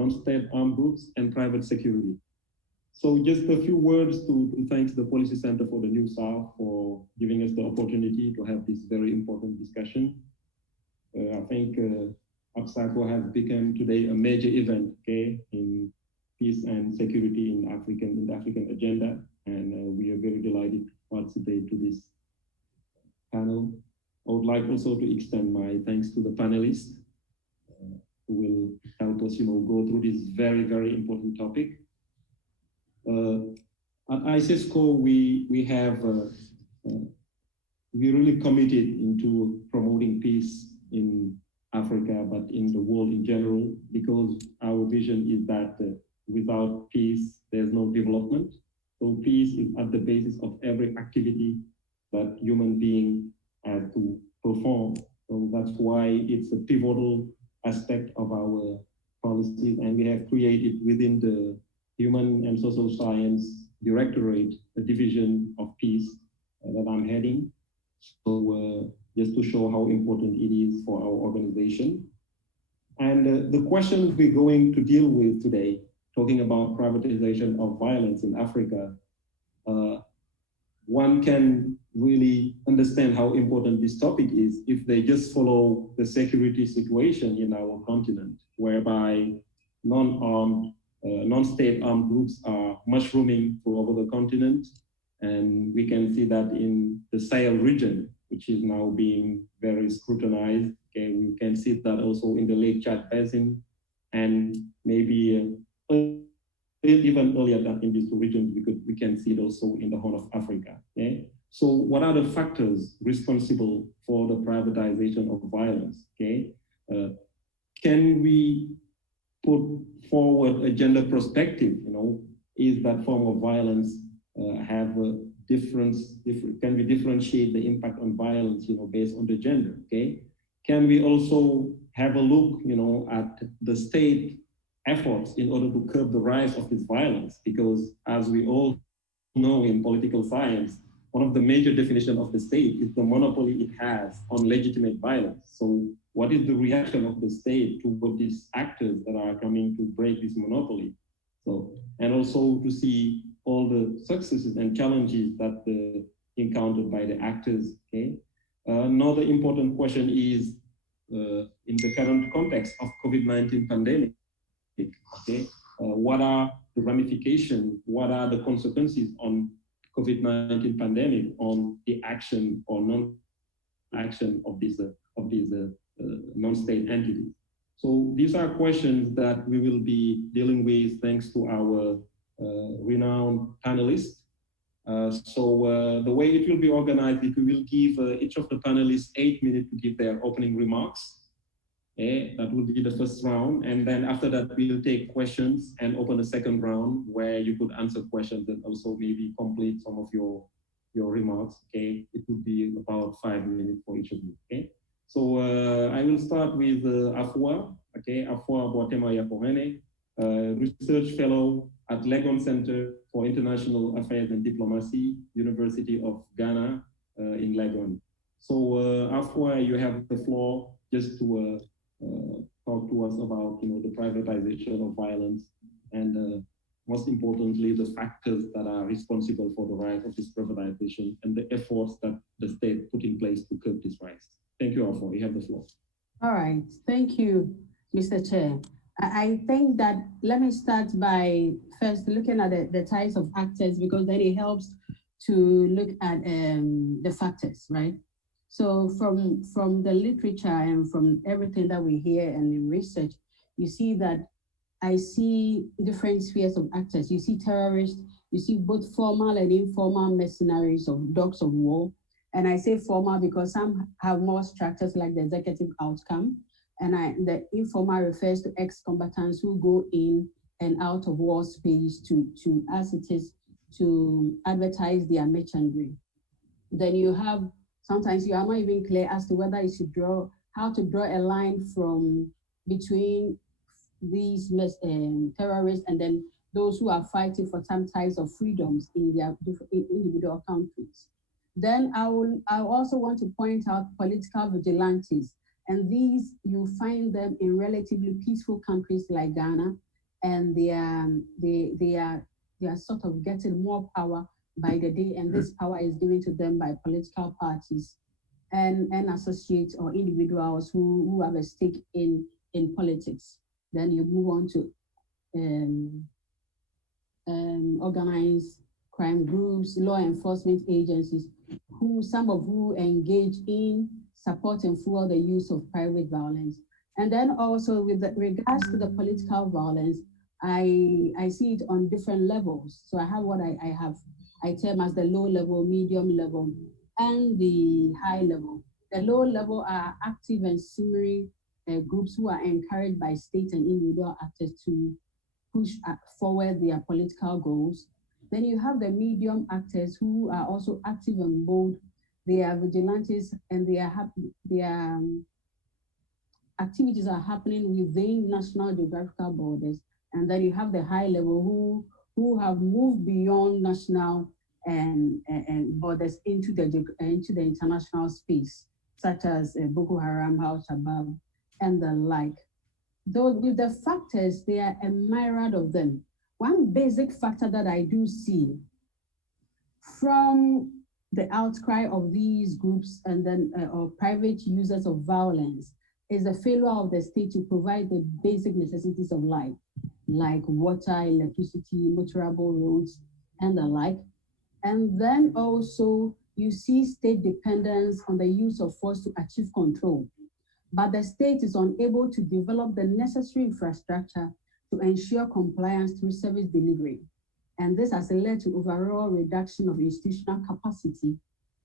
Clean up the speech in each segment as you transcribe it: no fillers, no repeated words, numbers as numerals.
non-state armed groups, and private security. So just a few words to thank the Policy Center for the New South for giving us the opportunity to have this very important discussion. I think APSACO has become today a major event, okay, in peace and security in the African agenda, and we are very delighted to participate to this panel. I would like also to extend my thanks to the panelists who will help us, go through this very, very important topic. At ICESCO, we really committed into promoting peace in Africa, but in the world in general, because our vision is that without peace, there's no development. So peace is at the basis of every activity that human being has to perform. So that's why it's a pivotal aspect of our policies, and we have created within the Human and Social Science Directorate a division of peace that I'm heading. So just to show how important it is for our organization. And the question we're going to deal with today, talking about privatization of violence in Africa, one can really understand how important this topic is if they just follow the security situation in our continent, whereby non-state armed groups are mushrooming all over the continent. And we can see that in the Sahel region, which is now being very scrutinized. Okay, we can see that also in the LECIAD basin, and maybe even earlier than in these two regions, we can see it also in the Horn of Africa. Okay? So what are the factors responsible for the privatization of violence? Okay? Can we put forward a gender perspective? Is that form of violence have a can we differentiate the impact on violence, based on the gender? Okay? Can we also have a look, at the state efforts in order to curb the rise of this violence? Because as we all know in political science, one of the major definitions of the state is the monopoly it has on legitimate violence. So what is the reaction of the state toward these actors that are coming to break this monopoly? So, and also to see all the successes and challenges that encountered by the actors. Okay. Another important question is in the current context of COVID-19 pandemic. Okay, what are the ramifications? What are the consequences on COVID-19 pandemic on the action or non-action of these non-state entities? So these are questions that we will be dealing with thanks to our renowned panelists. The way it will be organized, we will give each of the panelists 8 minutes to give their opening remarks. Okay, that will be the first round. And then after that, we'll take questions and open a second round where you could answer questions and also maybe complete some of your remarks. Okay, it would be about 5 minutes for each of you. Okay, so I will start with Afua. Okay, Afua Boatemaa Yakohene, research fellow at Legon Center for International Affairs and Diplomacy, University of Ghana in Legon. So Afua, you have the floor just to talk to us about the privatization of violence and most importantly, the factors that are responsible for the rise of this privatization and the efforts that the state put in place to curb this rise. Thank you, Afua. You have the floor. All right. Thank you, Mr. Chair. I think that let me start by first looking at the types of actors, because then it helps to look at the factors, right? So from the literature and from everything that we hear and in research, you see that I see different spheres of actors. You see terrorists, you see both formal and informal mercenaries or dogs of war. And I say formal because some have more structures like the executive outcome. And the informal refers to ex-combatants who go in and out of war space to as it is, to advertise their merchandise. Then you have, sometimes you are not even clear as to whether you should how to draw a line from between these terrorists and then those who are fighting for some types of freedoms in their individual countries. Then I also want to point out political vigilantes. And these, you find them in relatively peaceful countries like Ghana, and they are sort of getting more power by the day, and this power is given to them by political parties and associates or individuals who have a stake in politics. Then you move on to organized crime groups, law enforcement agencies, some of who engage in support and fuel the use of private violence. And then also with regards to the political violence, I see it on different levels. So I have what I term as the low level, medium level, and the high level. The low level are active and simmering groups who are encouraged by state and individual actors to push forward their political goals. Then you have the medium actors who are also active and bold. They are vigilantes, and their activities are happening within national geographical borders. And then you have the high level who have moved beyond national and borders into the international space, such as Boko Haram, Al-Shabaab, and the like. Though with the factors, there are a myriad of them. One basic factor that I do see from the outcry of these groups and then or private users of violence is the failure of the state to provide the basic necessities of life, like water, electricity, motorable roads, and the like. And then also you see state dependence on the use of force to achieve control. But the state is unable to develop the necessary infrastructure to ensure compliance through service delivery. And this has led to overall reduction of institutional capacity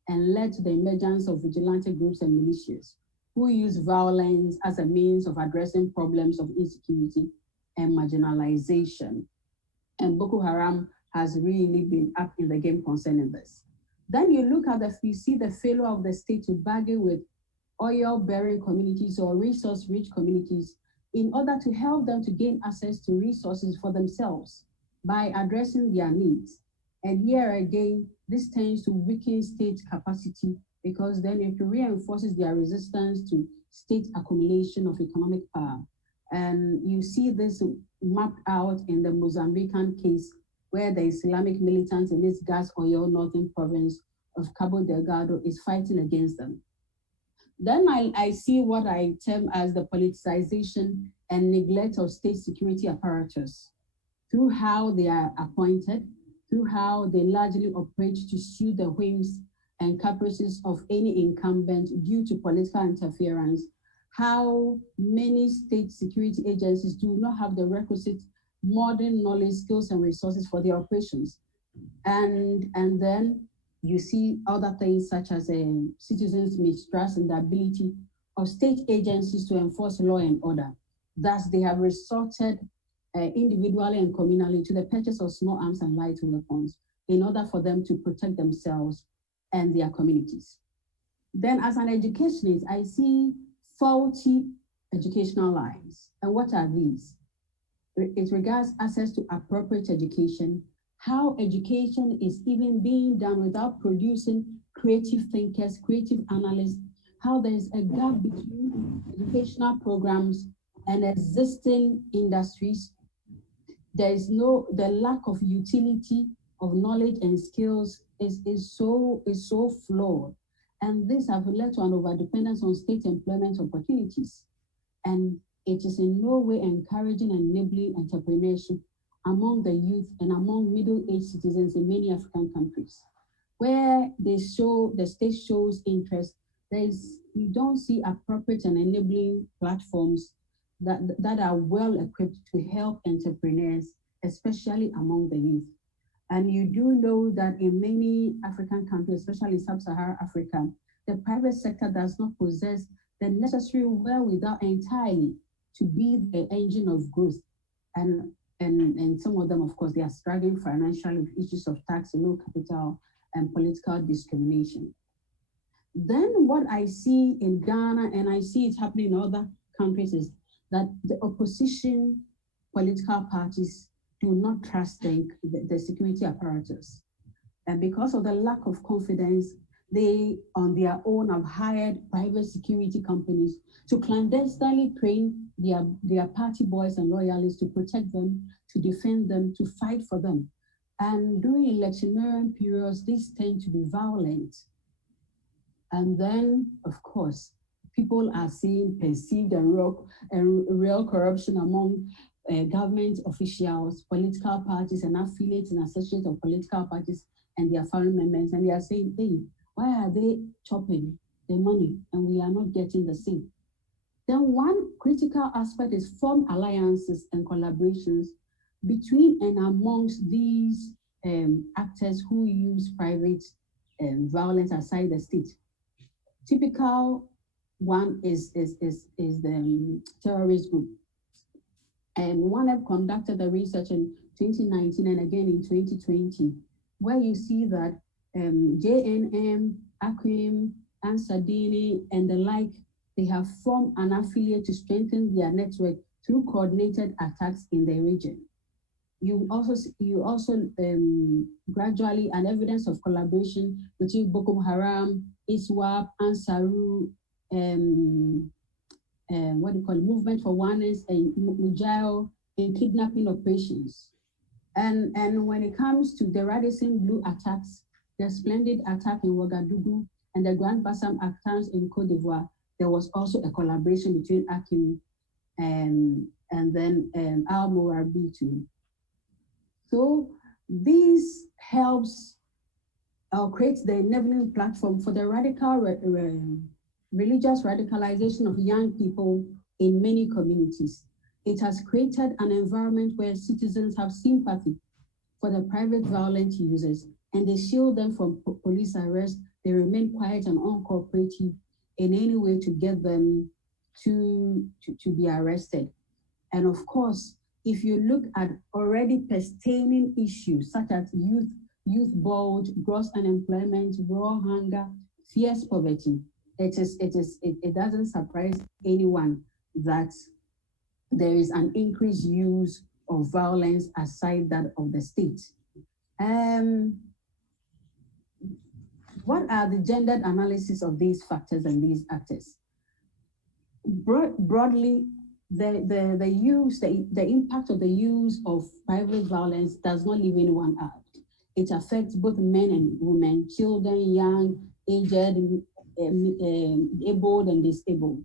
and led to the emergence of vigilante groups and militias who use violence as a means of addressing problems of insecurity and marginalization. And Boko Haram has really been up in the game concerning this. Then you see the failure of the state to bargain with oil-bearing communities or resource-rich communities in order to help them to gain access to resources for themselves by addressing their needs. And here again, this tends to weaken state capacity because then it reinforces their resistance to state accumulation of economic power. And you see this mapped out in the Mozambican case where the Islamic militants in this gas oil northern province of Cabo Delgado is fighting against them. Then I see what I term as the politicization and neglect of state security apparatus through how they are appointed, through how they largely operate to suit the whims and caprices of any incumbent due to political interference, how many state security agencies do not have the requisite modern knowledge, skills, and resources for their operations. And then you see other things such as citizens' mistrust in the ability of state agencies to enforce law and order. Thus, they have resorted individually and communally to the purchase of small arms and light weapons in order for them to protect themselves and their communities. Then as an educationist, I see faulty educational lines. And what are these? It regards access to appropriate education, how education is even being done without producing creative thinkers, creative analysts, how there's a gap between educational programs and existing industries. The lack of utility of knowledge and skills is so flawed. And this has led to an overdependence on state employment opportunities. And it is in no way encouraging and enabling entrepreneurship among the youth and among middle-aged citizens in many African countries. Where the state shows interest, you don't see appropriate and enabling platforms that are well equipped to help entrepreneurs, especially among the youth. And you do know that in many African countries, especially sub-Saharan Africa, the private sector does not possess the necessary wherewithal entirely to be the engine of growth. And some of them, of course, they are struggling financially with issues of tax, low capital, and political discrimination. Then what I see in Ghana, and I see it happening in other countries, is that the opposition political parties do not trust the security apparatus. And because of the lack of confidence, they on their own have hired private security companies to clandestinely train their party boys and loyalists to protect them, to defend them, to fight for them. And during electioneering periods, these tend to be violent. And then, of course, people are seeing perceived and real corruption among government officials, political parties, and affiliates and associates of political parties and their family members. And they are saying, hey, why are they chopping the money and we are not getting the same? Then one critical aspect is form alliances and collaborations between and amongst these actors who use private violence outside the state. Typical one is the terrorist group. And one have conducted the research in 2019 and again in 2020, where you see that JNM, Akim, Ansadini, and the like, they have formed an affiliate to strengthen their network through coordinated attacks in the region. You also gradually an evidence of collaboration between Boko Haram, ISWAP, Ansaru, what do you call it, Movement for Oneness, and Ndiaye in kidnapping operations. And when it comes to the Radisson Blue attacks, the splendid attack in Ouagadougou and the Grand Bassam attacks in Côte d'Ivoire, there was also a collaboration between Akim and then Al-Mourabi too. So this helps or creates the enabling platform for the radical religious radicalization of young people in many communities. It has created an environment where citizens have sympathy for the private violent users and they shield them from police arrest. They remain quiet and uncooperative in any way to get them to be arrested. And of course, if you look at already pertaining issues such as youth bulge, gross unemployment, raw hunger, fierce poverty, it doesn't surprise anyone that there is an increased use of violence aside that of the state. What are the gendered analysis of these factors and these actors? Broadly, the impact of the use of private violence does not leave anyone out. It affects both men and women, children, young, aged, able and disabled.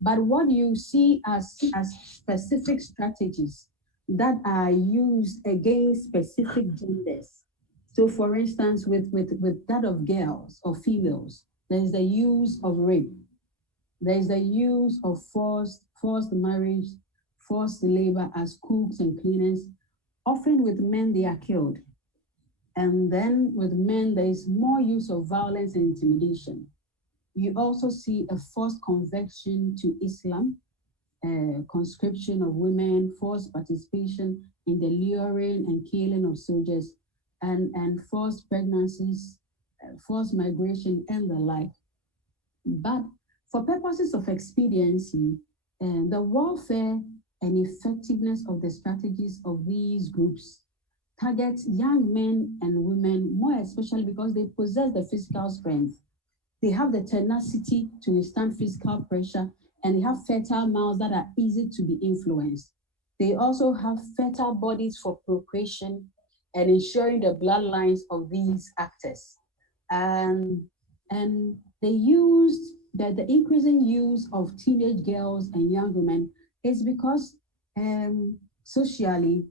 But what you see as specific strategies that are used against specific genders. So for instance, with that of girls or females, there is the use of rape. There is the use of forced marriage, forced labor as cooks and cleaners. Often with men, they are killed. And then with men, there is more use of violence and intimidation. You also see a forced conversion to Islam, conscription of women, forced participation in the luring and killing of soldiers, and forced pregnancies, forced migration, and the like. But for purposes of expediency, the warfare and effectiveness of the strategies of these groups targets young men and women, more especially because they possess the physical strength. They have the tenacity to withstand physical pressure, and they have fertile mouths that are easy to be influenced. They also have fertile bodies for procreation and ensuring the bloodlines of these actors. And they used the increasing use of teenage girls and young women is because socially,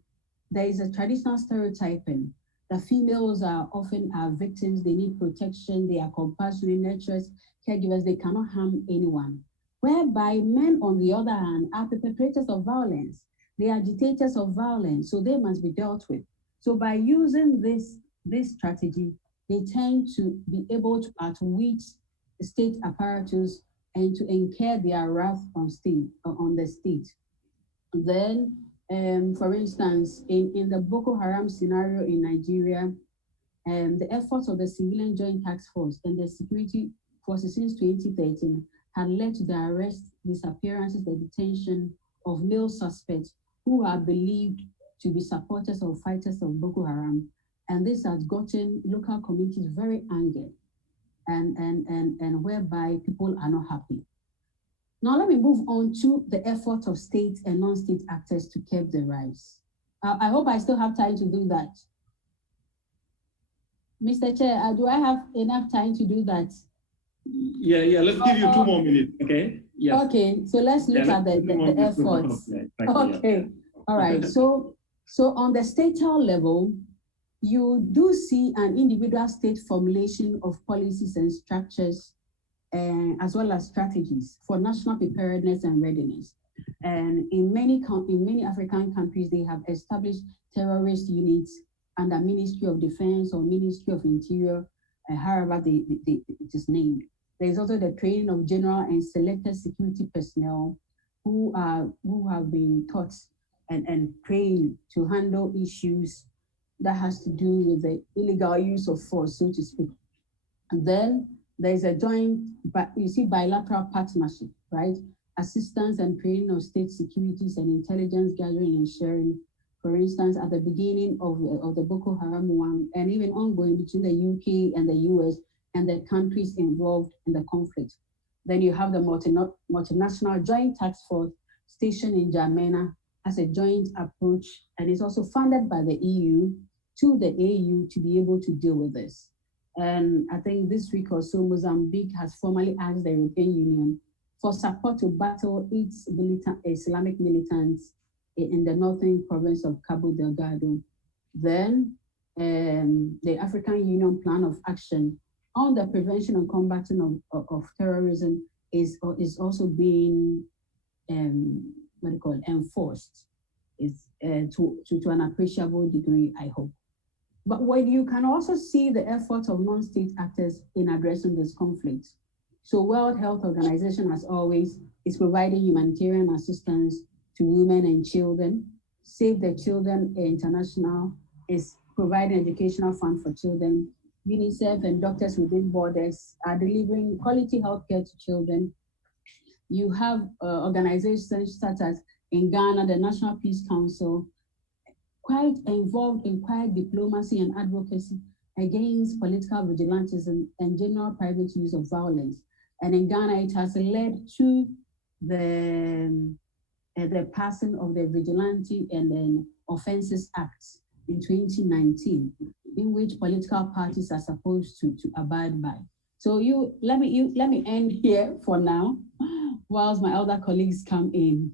there is a traditional stereotyping. The females are often victims, they need protection, they are compassionate, nurturers, caregivers, they cannot harm anyone. Whereby men, on the other hand, are perpetrators of violence. They are agitators of violence, so they must be dealt with. So by using this strategy, they tend to be able to outwit the state apparatus and to incur their wrath on the state. Then, for instance, in the Boko Haram scenario in Nigeria, the efforts of the Civilian Joint Task Force and the security forces since 2013 had led to the arrest, disappearances, the detention of male suspects who are believed to be supporters or fighters of Boko Haram. And this has gotten local communities very angry and whereby people are not happy. Now let me move on to the effort of state and non-state actors to curb the rise. I hope I still have time to do that. Mr. Chair, do I have enough time to do that? Yeah, let's give you 2 more minutes, okay? Yes. Okay, so let's look at the efforts. Okay, all right, so on the statal level, you do see an individual state formulation of policies and structures, as well as strategies for national preparedness and readiness. And in many African countries, they have established terrorist units under Ministry of Defense or Ministry of Interior, however it is named. There's also the training of general and selected security personnel who have been taught and trained to handle issues that has to do with the illegal use of force, so to speak. And then there's a joint, you see, bilateral partnership, right? Assistance and training of state securities and intelligence gathering and sharing. For instance, at the beginning of the Boko Haram one, and even ongoing between the UK and the US and the countries involved in the conflict. Then you have the multinational joint task force stationed in N'Djamena as a joint approach, and it's also funded by the EU to the AU to be able to deal with this. And I think this week or so, Mozambique has formally asked the European Union for support to battle its Islamic militants in the northern province of Cabo Delgado. Then the African Union Plan of Action on the prevention and combating of terrorism is also being enforced to an appreciable degree, I hope. But when you can also see the efforts of non-state actors in addressing this conflict. So World Health Organization, as always, is providing humanitarian assistance to women and children. Save the Children International is providing educational fund for children. UNICEF and Doctors Without Borders are delivering quality healthcare to children. You have organizations such as in Ghana, the National Peace Council, quite involved in quiet diplomacy and advocacy against political vigilantism and general private use of violence. And in Ghana, it has led to the passing of the Vigilante and then Offenses Act in 2019, in which political parties are supposed to abide by. So let me end here for now, whilst my other colleagues come in.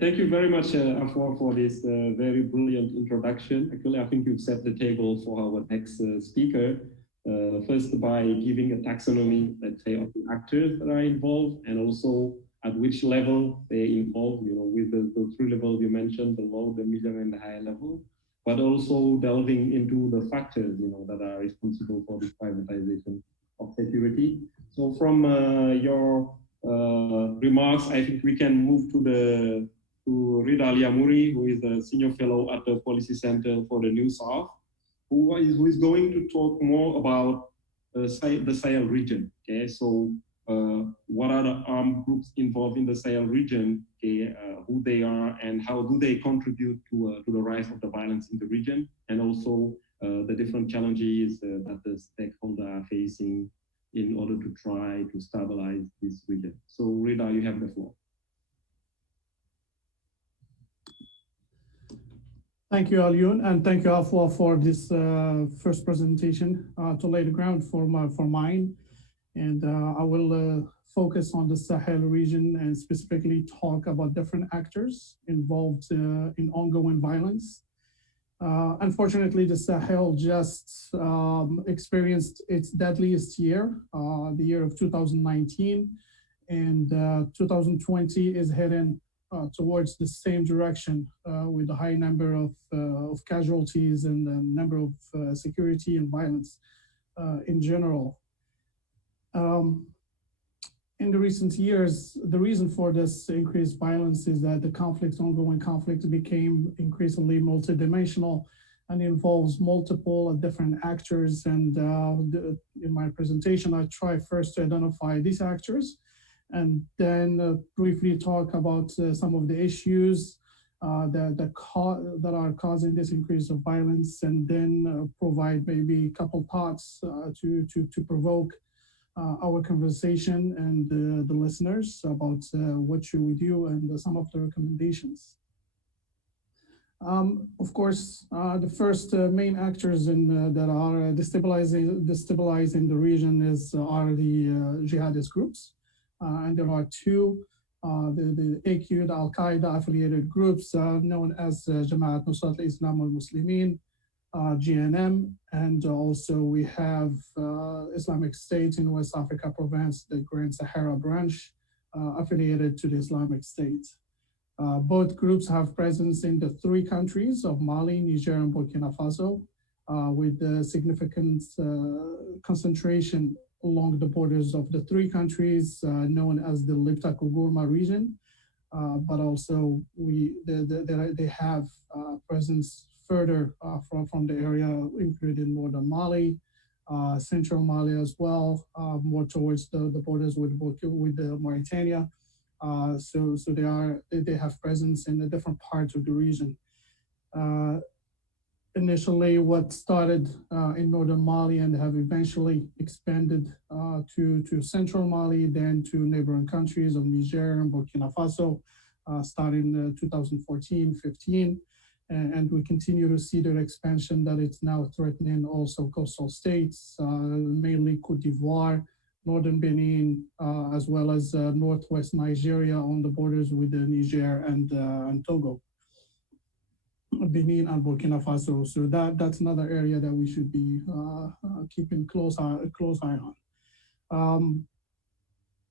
Thank you very much, Afua, for this very brilliant introduction. Actually, I think you've set the table for our next speaker. First, by giving a taxonomy, let's say, of the actors that are involved, and also at which level they're involved, with the 3 levels you mentioned, the low, the medium, and the high level, but also delving into the factors, that are responsible for the privatization of security. So from your remarks, I think we can move to Rida Lyammouri, who is a senior fellow at the Policy Center for the New South, who is going to talk more about the Sahel region. Okay, so what are the armed groups involved in the Sahel region? Okay, who they are and how do they contribute to the rise of the violence in the region, and also the different challenges that the stakeholders are facing in order to try to stabilize this region. So Rida, you have the floor. Thank you, Alioune, and thank you, Afua, for this first presentation to lay the ground for mine. And I will focus on the Sahel region and specifically talk about different actors involved in ongoing violence. Unfortunately, the Sahel just experienced its deadliest year, the year of 2019, and 2020 is heading towards the same direction with a high number of casualties and a number of security and violence in general. In the recent years, the reason for this increased violence is that the ongoing conflict became increasingly multidimensional and involves multiple different actors. And in my presentation, I try first to identify these actors and then briefly talk about some of the issues that are causing this increase of violence, and then provide maybe a couple thoughts to provoke our conversation and the listeners about what should we do and some of the recommendations. Of course, the first main actors that are destabilizing the region are the jihadist groups, and there are two. The AQ, the Al-Qaeda affiliated groups known as Jamaat Nusrat al-Islam al-Muslimin, GNM, and also we have Islamic State in West Africa province, the Grand Sahara branch, affiliated to the Islamic State. Both groups have presence in the three countries of Mali, Niger, and Burkina Faso, with a significant concentration along the borders of the three countries known as the Liptako-Gourma region, but also they have presence further from the area, including northern Mali, central Mali as well, more towards the borders with Mauritania. So they have presence in the different parts of the region. Initially, what started in northern Mali and have eventually expanded to central Mali, then to neighboring countries of Niger and Burkina Faso, starting 2014-15. And we continue to see their expansion that it's now threatening also coastal states, mainly Cote d'Ivoire, northern Benin, as well as northwest Nigeria on the borders with Niger and Togo. Benin and Burkina Faso. So that's another area that we should be keeping close eye on.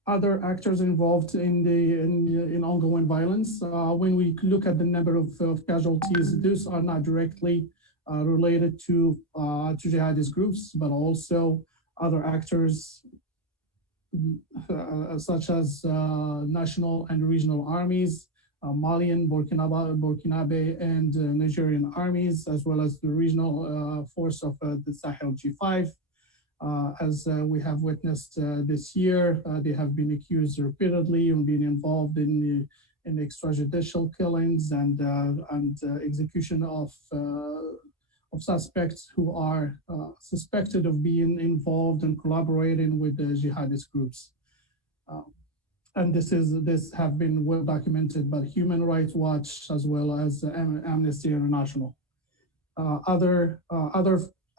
Other actors involved in ongoing violence. When we look at the number of casualties, these are not directly related to jihadist groups, but also other actors such as national and regional armies, Malian, Burkinabe, and Nigerian armies, as well as the regional force of the Sahel G5. As we have witnessed this year, they have been accused repeatedly of being involved in extrajudicial killings and execution of suspects who are suspected of being involved and collaborating with the jihadist groups. And this have been well documented by Human Rights Watch as well as Amnesty International. Other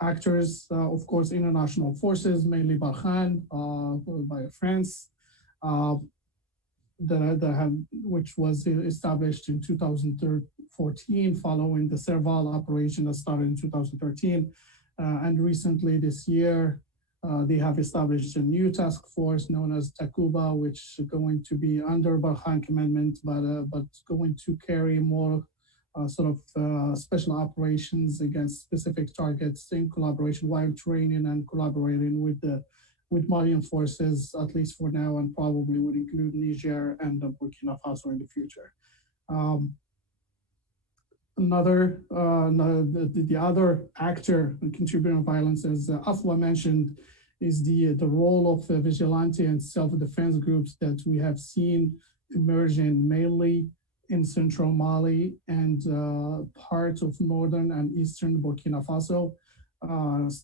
actors, of course, international forces, mainly Barkhane by France, which was established in 2014 following the Serval operation that started in 2013. And recently this year, they have established a new task force known as Takuba, which is going to be under Barkhane commandment, but going to carry more special operations against specific targets in collaboration while training and collaborating with Malian forces, at least for now, and probably would include Niger and Burkina Faso in the future. The other actor contributing violence, as Afua mentioned, is the role of vigilante and self-defense groups that we have seen emerging mainly in central Mali and parts of northern and eastern Burkina Faso.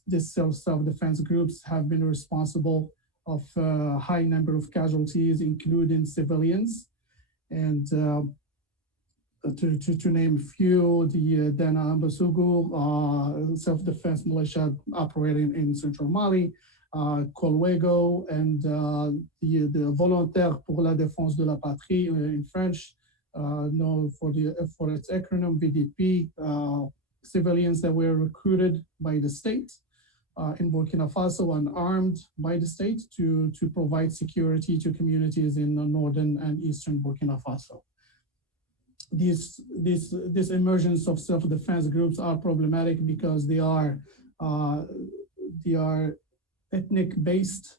These self-defense groups have been responsible of a high number of casualties, including civilians. And to name a few, the Dana Ambasugu self-defense militia operating in central Mali, Kolwego, and the Volontaires pour la Défense de la Patrie in French, known for its acronym VDP, civilians that were recruited by the state in Burkina Faso and armed by the state to provide security to communities in the northern and eastern Burkina Faso. This emergence of self-defense groups are problematic because they are ethnic-based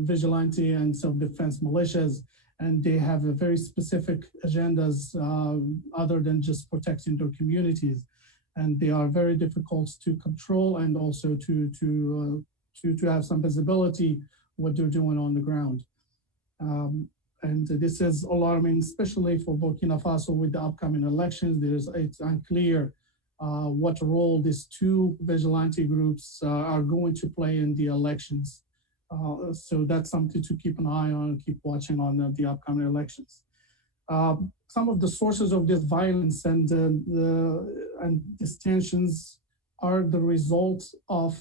vigilante and self-defense militias, and they have a very specific agendas other than just protecting their communities. And they are very difficult to control and also to have some visibility what they're doing on the ground. And this is alarming, especially for Burkina Faso with the upcoming elections. It's unclear what role these two vigilante groups are going to play in the elections. So that's something to keep an eye on, keep watching on the upcoming elections. Some of the sources of this violence and these tensions are the result of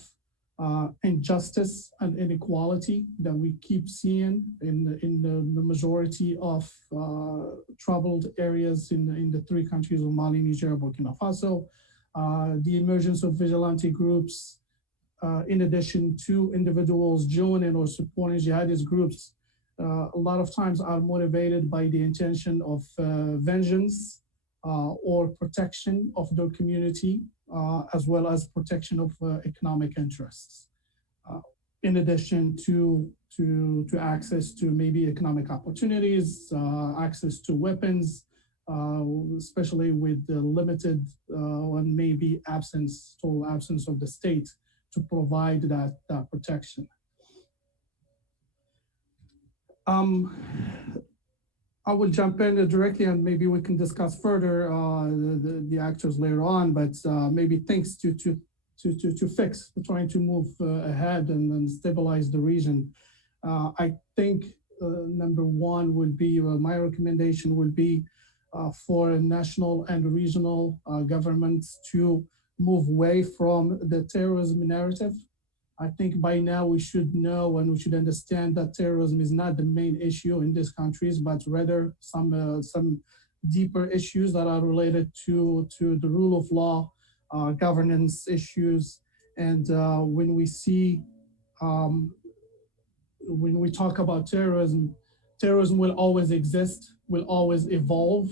injustice and inequality that we keep seeing in the majority of troubled areas in the three countries of Mali, Niger, Burkina Faso. The emergence of vigilante groups, in addition to individuals joining or supporting jihadist groups, a lot of times are motivated by the intention of vengeance or protection of their community, as well as protection of economic interests. In addition to access to maybe economic opportunities, access to weapons, especially with the limited and maybe total absence of the state to provide that protection. I will jump in directly and maybe we can discuss further the actors later on, but maybe things to fix, trying to move ahead and stabilize the region. I think number one would be, my recommendation would be for national and regional governments to move away from the terrorism narrative. I think by now we should know and we should understand that terrorism is not the main issue in these countries, but rather some deeper issues that are related to the rule of law, governance issues. And when we talk about terrorism, terrorism will always exist, will always evolve,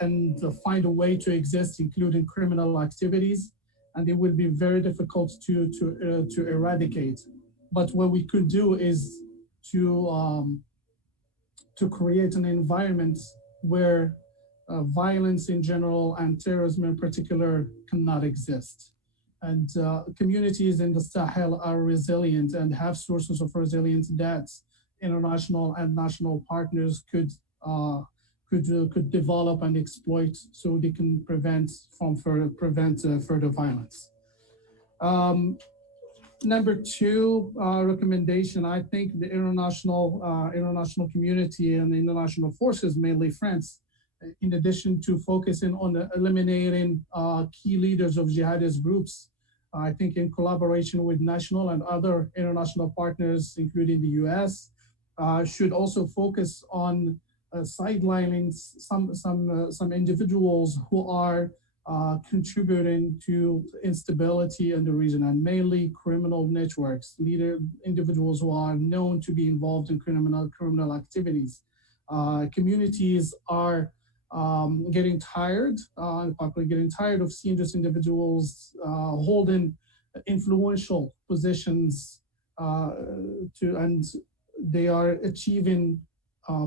and find a way to exist, including criminal activities. And it will be very difficult to eradicate. But what we could do is to create an environment where violence in general and terrorism in particular cannot exist. And communities in the Sahel are resilient and have sources of resilience that international and national partners could develop and exploit, so they can prevent further violence. Number two recommendation, I think the international community and the international forces, mainly France, in addition to focusing on eliminating key leaders of jihadist groups, I think in collaboration with national and other international partners, including the US, should also focus on sidelining some individuals who are contributing to instability in the region, and mainly criminal networks, individuals who are known to be involved in criminal activities. Communities are getting tired, probably getting tired of seeing these individuals holding influential positions, and they are achieving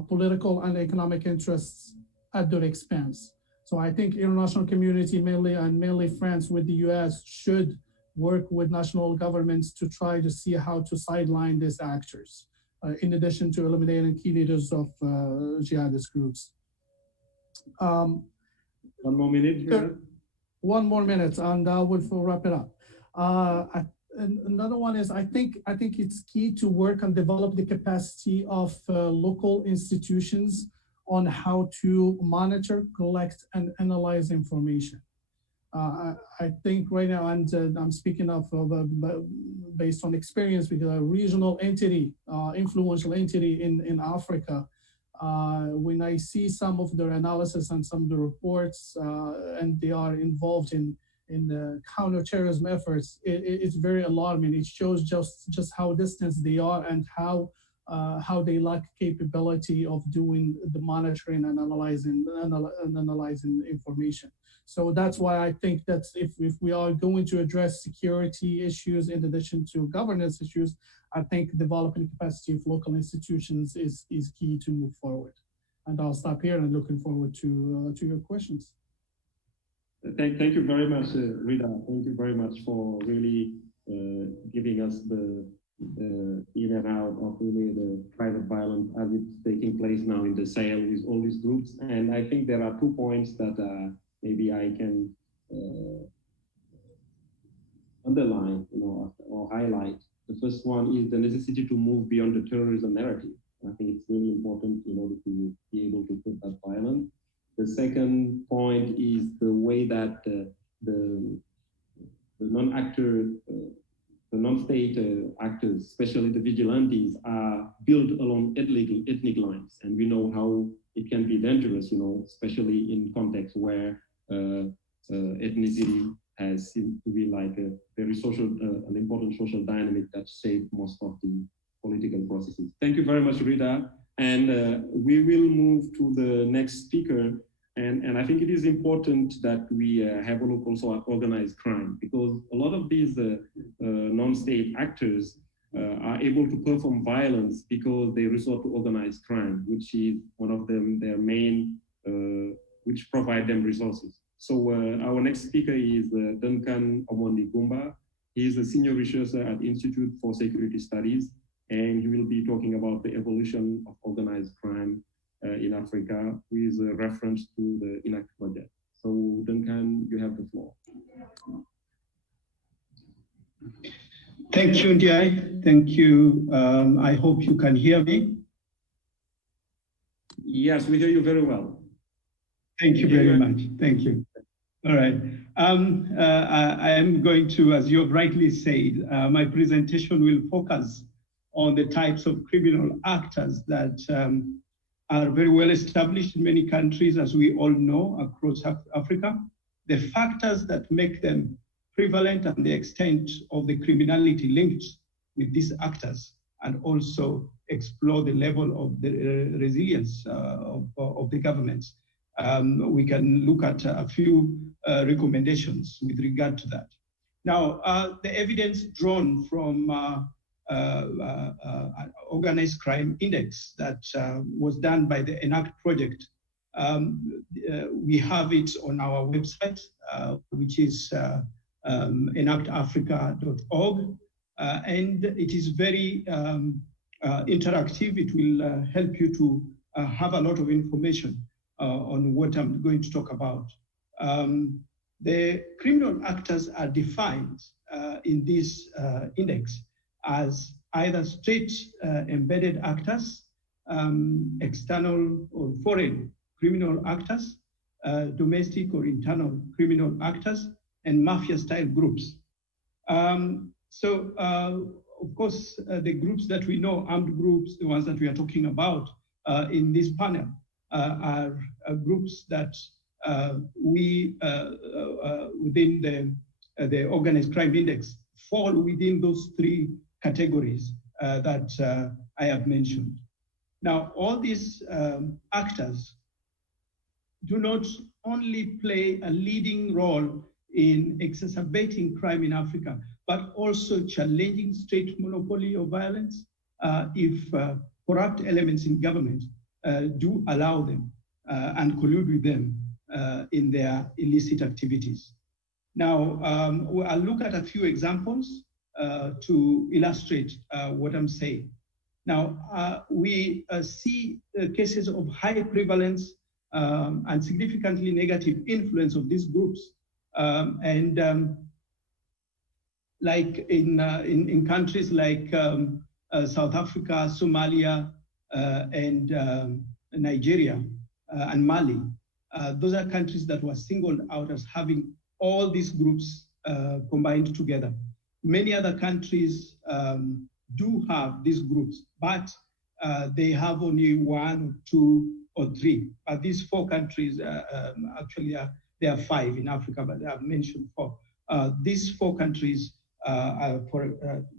political and economic interests at their expense. So I think international community, mainly France with the US, should work with national governments to try to see how to sideline these actors, in addition to eliminating key leaders of jihadist groups. 1 more minute. 1 more minute, and I will wrap it up. And another one is, I think it's key to work and develop the capacity of local institutions on how to monitor, collect, and analyze information. I think right now, and I'm speaking of based on experience with a regional entity, influential entity in Africa. When I see some of their analysis and some of the reports, and they are involved in the counterterrorism efforts, it's very alarming. It shows just how distant they are and how they lack capability of doing the monitoring and analyzing information. So that's why I think that if we are going to address security issues in addition to governance issues, I think developing capacity of local institutions is key to move forward. And I'll stop here and looking forward to your questions. Thank you very much, Rida. Thank you very much for really giving us the in and out of really the private violence as it's taking place now in the Sahel with all these groups. And I think there are 2 points that maybe I can underline, or highlight. The first one is the necessity to move beyond the terrorism narrative. I think it's really important in order to be able to put that violence. The second point is the way that the non-actor, the non-state actors, especially the vigilantes, are built along ethnic lines. And we know how it can be dangerous, especially in contexts where ethnicity has seemed to be like a very social, an important social dynamic that shaped most of the political processes. Thank you very much, Rida. And we will move to the next speaker. And I think it is important that we have a look also at organized crime, because a lot of these non-state actors are able to perform violence because they resort to organized crime, which is one of them, their main, which provide them resources. So our next speaker is Duncan Omondi-Gumba. He is a senior researcher at Institute for Security Studies, and he will be talking about the evolution of organized crime in Africa with reference to the INAC project. So Duncan, you have the floor. Thank you, Ndiaye. Thank you. I hope you can hear me. Yes, we hear you very well. Thank you very much. Thank you. All right. I am going to, as you have rightly said, my presentation will focus on the types of criminal actors that are very well established in many countries, as we all know, across Africa, the factors that make them prevalent and the extent of the criminality linked with these actors, and also explore the level of the resilience of the governments. We can look at a few recommendations with regard to that. Now, the evidence drawn from organized crime index that was done by the ENACT project. We have it on our website, which is enactafrica.org, and it is very interactive. It will help you to have a lot of information on what I'm going to talk about. The criminal actors are defined in this index as either state embedded actors, external or foreign criminal actors, domestic or internal criminal actors, and mafia-style groups. Of course, the groups that we know, armed groups, the ones that we are talking about in this panel, are groups that we, within the organized crime index, fall within those 3 categories that I have mentioned. Now, all these actors do not only play a leading role in exacerbating crime in Africa, but also challenging state monopoly of violence if corrupt elements in government do allow them and collude with them in their illicit activities. Now, I'll look at a few examples to illustrate what I'm saying. Now, we see cases of high prevalence and significantly negative influence of these groups. Like in countries like South Africa, Somalia, and Nigeria, and Mali, those are countries that were singled out as having all these groups combined together. Many other countries do have these groups, but they have only 1, 2, or 3. But these 4 countries, actually, there are 5 in Africa, but I've mentioned 4. These 4 countries,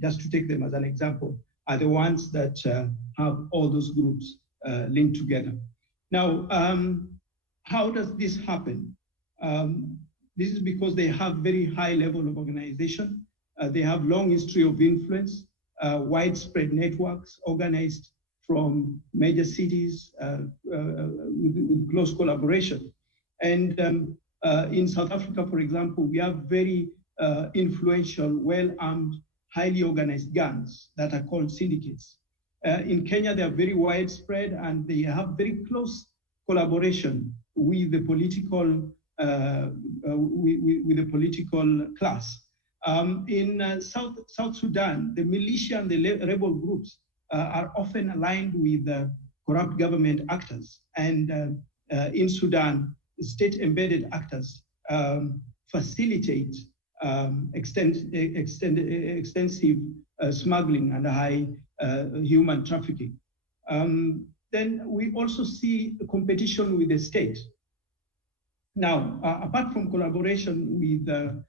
just to take them as an example, are the ones that have all those groups linked together. Now, how does this happen? This is because they have very high level of organization. They have long history of influence, widespread networks organized from major cities with close collaboration. And in South Africa, for example, we have very influential, well-armed highly organized gangs that are called syndicates. In Kenya, they are very widespread and they have very close collaboration with the political class. In South Sudan, the militia and the rebel groups are often aligned with corrupt government actors. And in Sudan, state-embedded actors facilitate extensive smuggling and high human trafficking. Then we also see a competition with the state. Now, apart from collaboration with the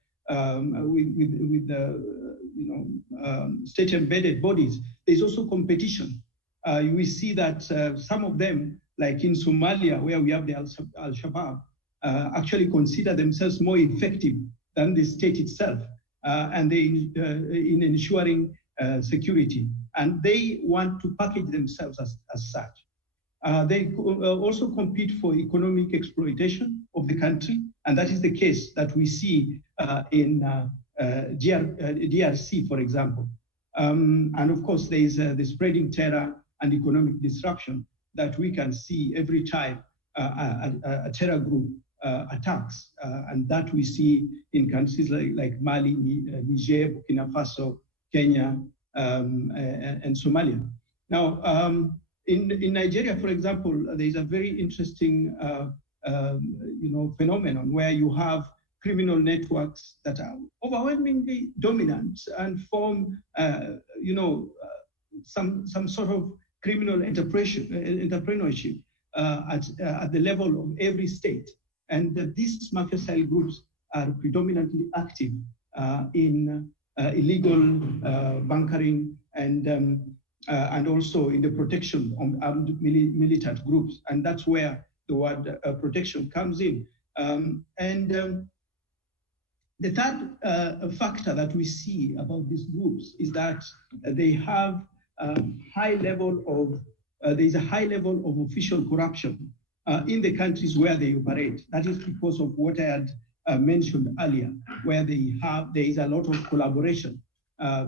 state-embedded bodies, there's also competition. We see that some of them, like in Somalia, where we have the Al-Shabaab, actually consider themselves more effective than the state itself, and they in ensuring security. And they want to package themselves as such. They also compete for economic exploitation of the country, and that is the case that we see in DRC, for example. And of course, there is the spreading terror and economic disruption that we can see every time a terror group attacks, and that we see in countries like Mali, Niger, Burkina Faso, Kenya, and Somalia. Now, in Nigeria, for example, there is a very interesting phenomenon where you have criminal networks that are overwhelmingly dominant and form, some sort of criminal entrepreneurship at the level of every state. And these mafia-style groups are predominantly active in illegal bunkering and also in the protection of armed militant groups. And that's where the word protection comes in. The third factor that we see about these groups is that they have a high level of, there's a high level of official corruption in the countries where they operate. That is because of what I had mentioned earlier, where there is a lot of collaboration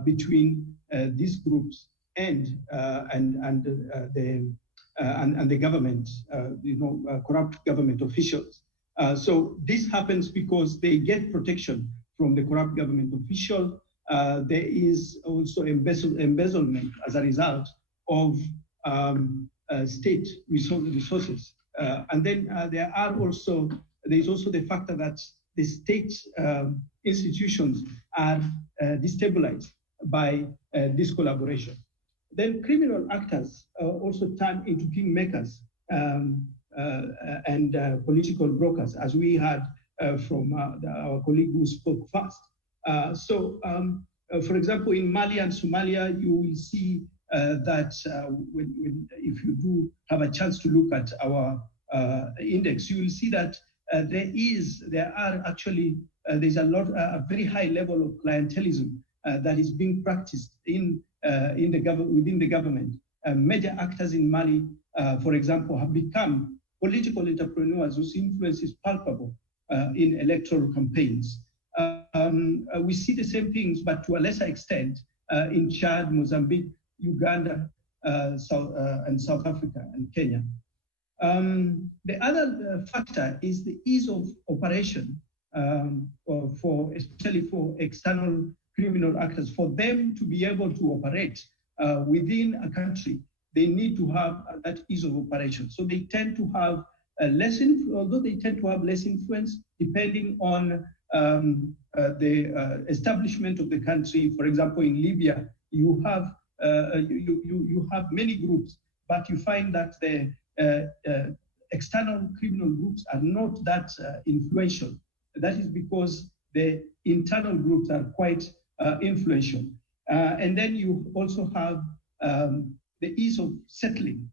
between these groups and the government, corrupt government officials. So this happens because they get protection from the corrupt government official. There is also embezzlement as a result of state resources. And then there is also the factor that the state institutions are destabilized by this collaboration. Then criminal actors also turn into kingmakers and political brokers, as we had from our colleague who spoke first. For example, in Mali and Somalia, you will see that if you do have a chance to look at our index, you will see that there's a very high level of clientelism that is being practiced within the government. Major actors in Mali, for example, have become political entrepreneurs whose influence is palpable in electoral campaigns. We see the same things, but to a lesser extent, in Chad, Mozambique, Uganda, and South Africa and Kenya. The other factor is the ease of operation, especially for external criminal actors. For them to be able to operate within a country, they need to have that ease of operation. So they tend to have less influence depending on the establishment of the country. For example, in Libya, you have many groups, but you find that the external criminal groups are not that influential. That is because the internal groups are quite influential. And then you also have the ease of settling.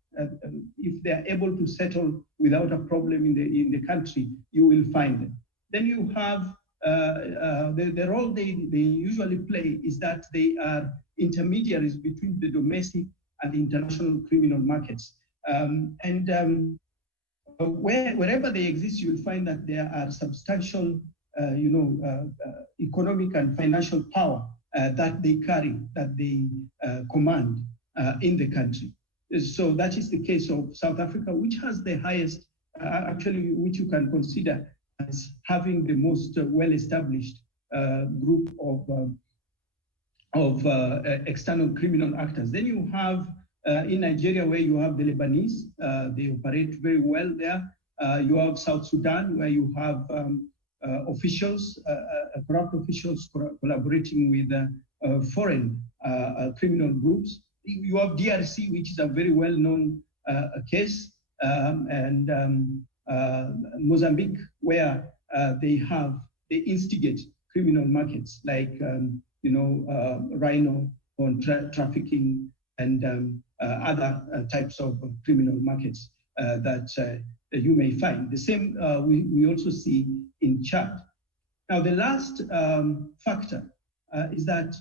If they are able to settle without a problem in the country, you will find them. Then you have the role they usually play is that they are intermediaries between the domestic and international criminal markets. Wherever they exist, you will find that there are substantial, economic and financial power that they carry, that they command in the country. So that is the case of South Africa, which has the highest, actually, which you can consider as having the most well-established group of external criminal actors. Then you have in Nigeria, where you have the Lebanese, they operate very well there. You have South Sudan, where you have officials, corrupt officials collaborating with foreign criminal groups. You have DRC, which is a very well-known case, and Mozambique, where they instigate criminal markets like rhino trafficking and other types of criminal markets that you may find. The same we also see in Chad. Now, the last factor is that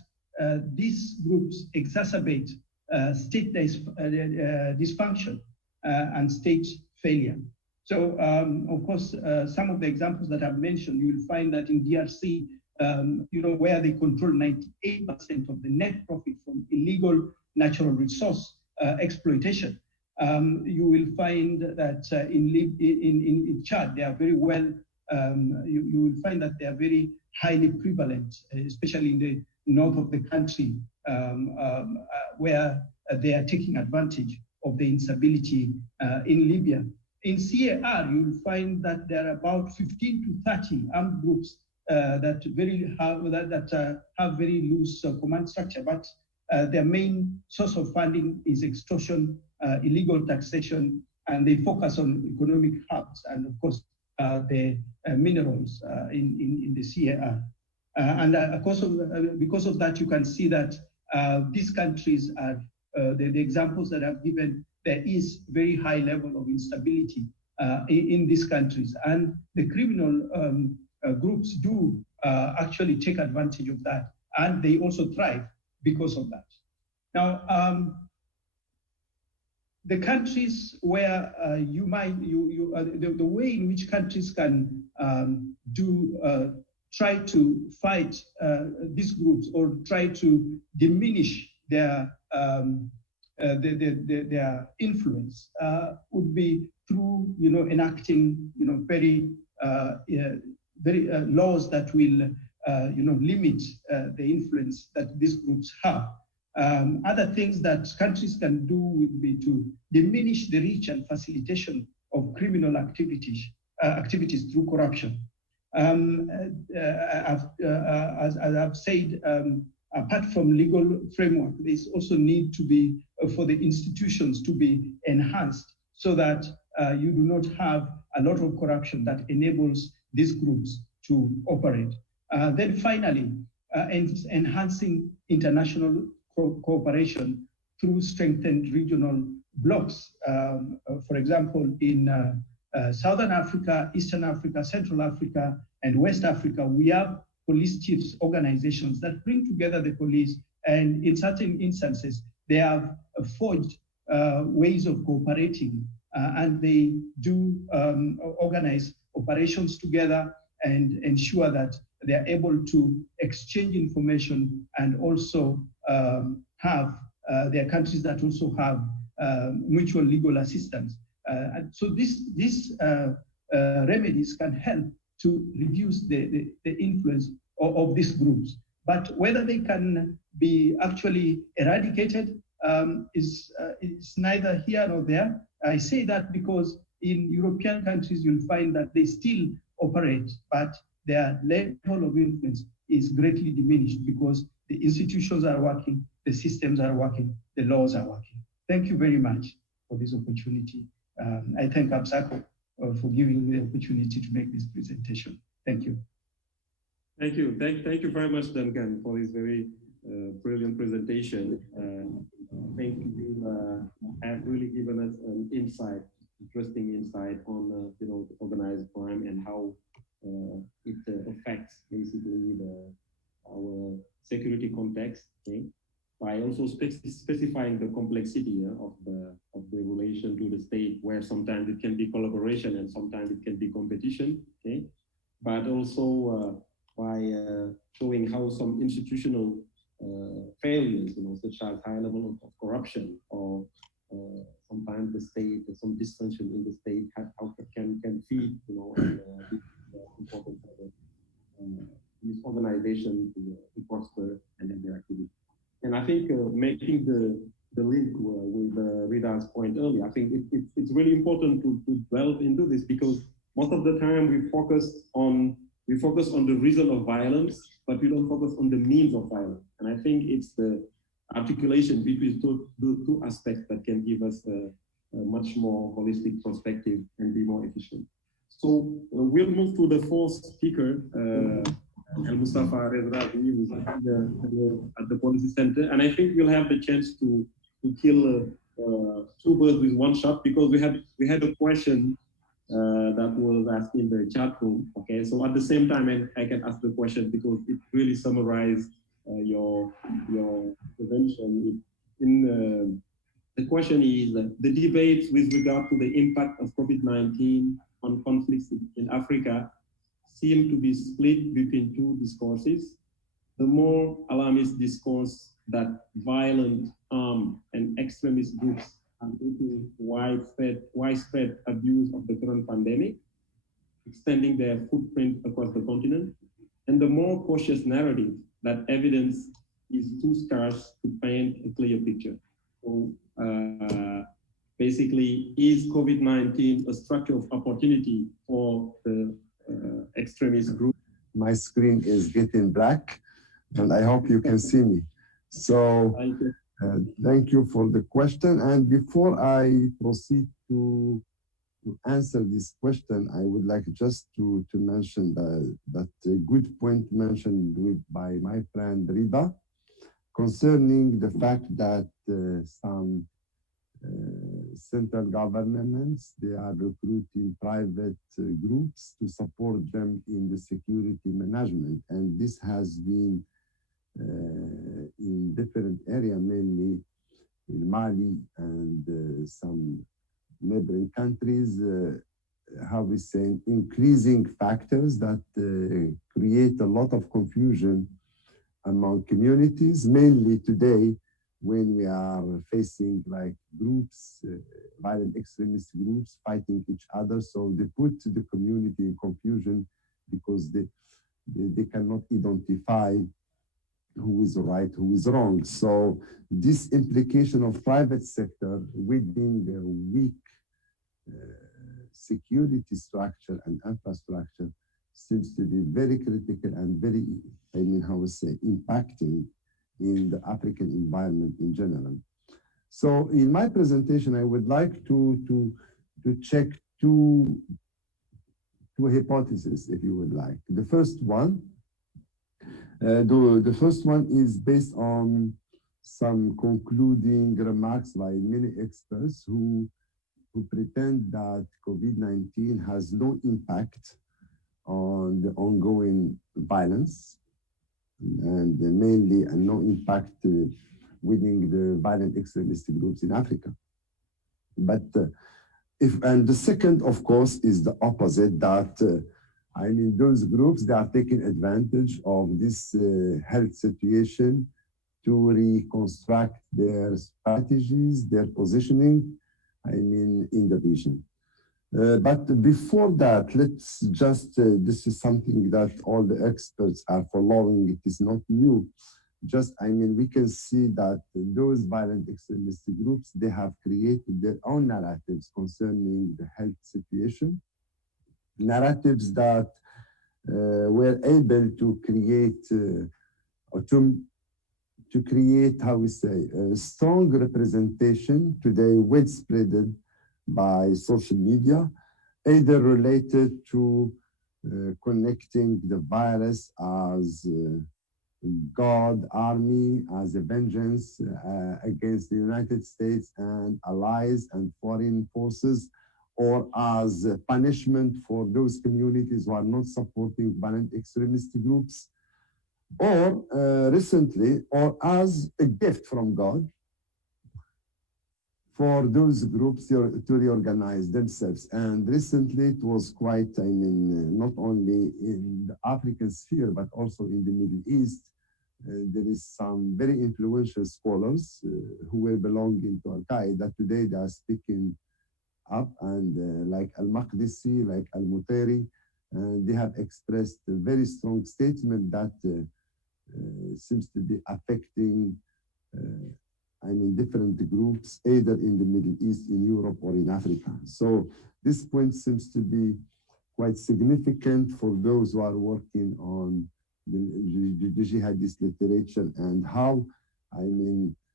these groups exacerbate state dysfunction and state failure. So, of course, some of the examples that I've mentioned, you will find that in DRC, where they control 98% of the net profit from illegal natural resource exploitation. You will find that in Chad, they are very well, you will find that they are very highly prevalent, especially in the north of the country, where they are taking advantage of the instability in Libya. In CAR, you will find that there are about 15 to 30 armed groups that have very loose command structure, but their main source of funding is extortion, illegal taxation, and they focus on economic hubs and, of course, the minerals in the CAR. And because of that, you can see that these countries are, the examples that I've given, there is very high level of instability in these countries. And the criminal groups do actually take advantage of that, and they also thrive because of that. Now, the countries where the way in which countries can try to fight these groups or try to diminish their influence would be through enacting very laws that will limit the influence that these groups have. Other things that countries can do would be to diminish the reach and facilitation of criminal activities through corruption. As I've said, apart from legal framework, there's also need to be for the institutions to be enhanced so that you do not have a lot of corruption that enables these groups to operate. Then finally, enhancing international cooperation through strengthened regional blocks. For example, in Southern Africa, Eastern Africa, Central Africa, and West Africa, we have police chiefs organizations that bring together the police, and in certain instances, they have forged ways of cooperating, and they do organize operations together and ensure that they are able to exchange information and also have there are countries that also have mutual legal assistance. And so these remedies can help to reduce the influence of these groups. But whether they can be actually eradicated is neither here nor there. I say that because in European countries, you'll find that they still operate, but their level of influence is greatly diminished because the institutions are working, the systems are working, the laws are working. Thank you very much for this opportunity. I thank APSACO for giving me the opportunity to make this presentation. Thank you. Thank you. Thank you very much, Duncan, for this very brilliant presentation. I think you have really given us an insight, interesting insight on organized crime and how it affects basically our security context. Okay? By also specifying the complexity of the relation to the state, where sometimes it can be collaboration and sometimes it can be competition. Okay, but also by showing how some institutional failures, such as high level of corruption, or sometimes the state, some dysfunction in the state, how can feed, important for this organization to prosper and then their activity. And I think making the link with Rida's point earlier, I think it's really important to delve into this, because most of the time we focus on the reason of violence, but we don't focus on the means of violence. And I think it's the articulation between two aspects that can give us a much more holistic perspective and be more efficient. So we'll move to the fourth speaker, Mustafa Rezravi, who's at the Policy Center. And I think we'll have the chance to kill two birds with one shot, because we had a question that was asked in the chat room. Okay, so at the same time, I can ask the question because it really summarized your intervention. The question is, the debates with regard to the impact of COVID-19 on conflicts in Africa seem to be split between two discourses. The more alarmist discourse that violent, armed, and extremist groups are making widespread abuse of the current pandemic, extending their footprint across the continent, and the more cautious narrative that evidence is too scarce to paint a clear picture. So basically, is COVID-19 a structure of opportunity for the extremist group? My screen is getting black, and I hope you can see me. So thank you for the question. And before I proceed to answer this question, I would like just to mention that a good point mentioned by my friend Rida concerning the fact that some central governments, they are recruiting private groups to support them in the security management. And this has been in different areas, mainly in Mali and some neighboring countries, how we say, increasing factors that create a lot of confusion among communities, mainly today when we are facing like groups, violent extremist groups fighting each other. So they put the community in confusion because they cannot identify who is right, who is wrong. So this implication of private sector within the weak security structure and infrastructure seems to be very critical and very, how we say, impacting in the African environment in general. So in my presentation, I would like to check two hypotheses, if you would like. The first one, the first one is based on some concluding remarks by many experts who pretend that COVID-19 has no impact on the ongoing violence, and mainly no impact within the violent extremist groups in Africa. But and the second, of course, is the opposite, that those groups, they are taking advantage of this health situation to reconstruct their strategies, their positioning, in the region. But before that, let's just, this is something that all the experts are following. It is not new. Just, we can see that those violent extremist groups, they have created their own narratives concerning the health situation. Narratives that were able to create, or to create, how we say, a strong representation today widespread by social media, either related to connecting the virus as God, army, as a vengeance against the United States and allies and foreign forces, or as a punishment for those communities who are not supporting violent extremist groups, or recently, or as a gift from God for those groups to reorganize themselves. And recently it was quite, not only in the African sphere, but also in the Middle East, there is some very influential scholars who were belonging to Al-Qaeda. Today they are speaking up, and like Al-Maqdisi, like Al-Mutayri, they have expressed a very strong statement that seems to be affecting different groups, either in the Middle East, in Europe, or in Africa. So this point seems to be quite significant for those who are working on the jihadist literature, and how,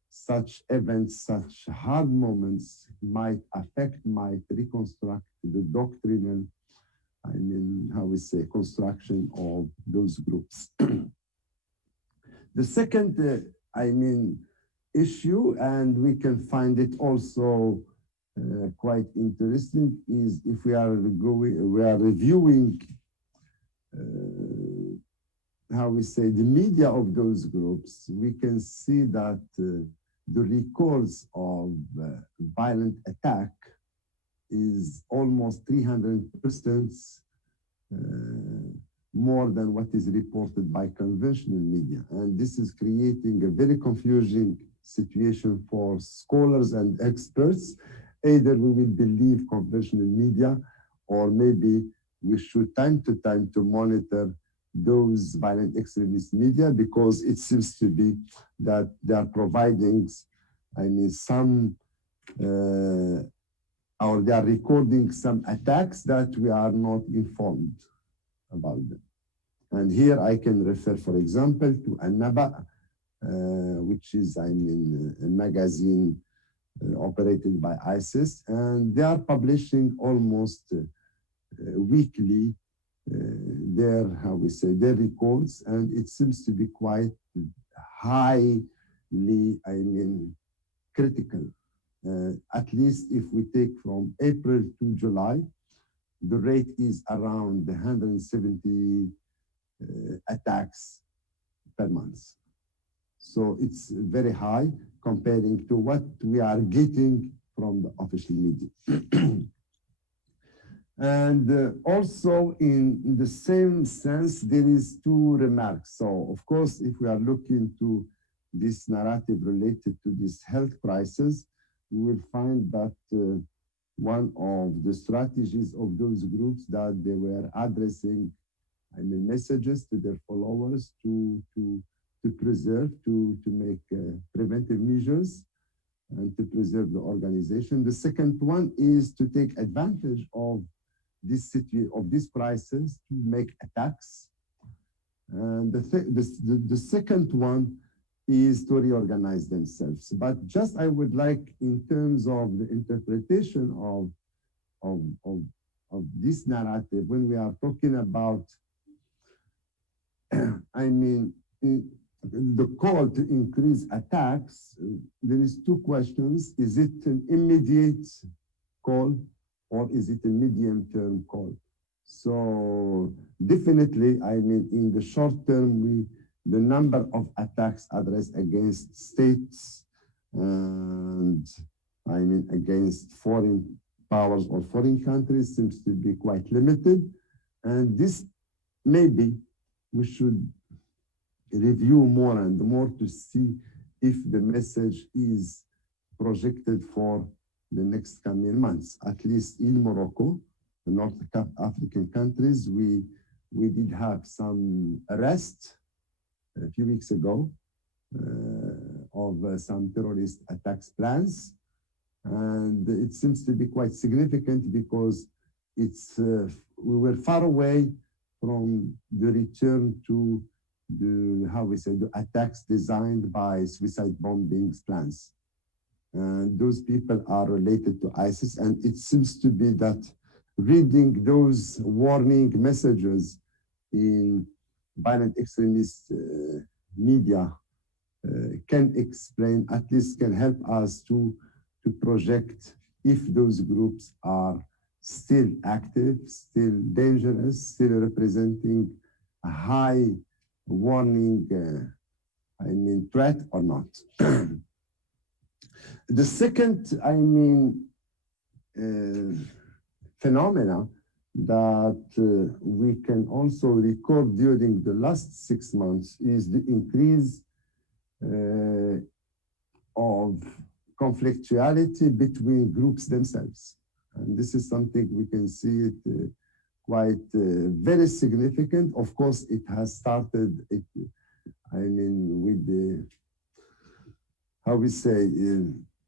such events, such hard moments might affect, might reconstruct the doctrinal, construction of those groups. The second, issue, and we can find it also quite interesting, is if we are reviewing the media of those groups, we can see that the records of violent attack is almost 300% more than what is reported by conventional media. And this is creating a very confusing situation for scholars and experts. Either we will believe conventional media, or maybe we should time to time to monitor those violent extremist media, because it seems to be that they are providing, some, or they are recording some attacks that we are not informed about them. And here I can refer, for example, to An-Naba, which is, a magazine operated by ISIS, and they are publishing almost weekly their records, and it seems to be quite highly, critical. At least if we take from April to July, the rate is around 170 attacks per month. So it's very high comparing to what we are getting from the official media. And also in the same sense, there is two remarks. So of course, if we are looking to this narrative related to this health crisis, we will find that one of the strategies of those groups that they were addressing messages to their followers to preserve, to make preventive measures and to preserve the organization. The second one is to take advantage of this crisis to make attacks. And the second one is to reorganize themselves. But just I would like, in terms of the interpretation of this narrative, when we are talking about, the call to increase attacks, there is two questions. Is it an immediate call, or is it a medium-term call? So definitely, in the short term, the number of attacks addressed against states and against foreign powers or foreign countries seems to be quite limited. And this, maybe we should review more and more to see if the message is projected for the next coming months. At least in Morocco, the North African countries, we did have some arrests a few weeks ago of some terrorist attacks plans. And it seems to be quite significant because it's we were far away from the return to the attacks designed by suicide bombings plans. And those people are related to ISIS, and it seems to be that reading those warning messages in violent extremist media can explain, at least can help us to project if those groups are still active, still dangerous, still representing a high warning threat or not. The second phenomena that we can also record during the last 6 months is the increase of conflictuality between groups themselves. And this is something we can see it quite very significant. Of course, it has started, with the, how we say,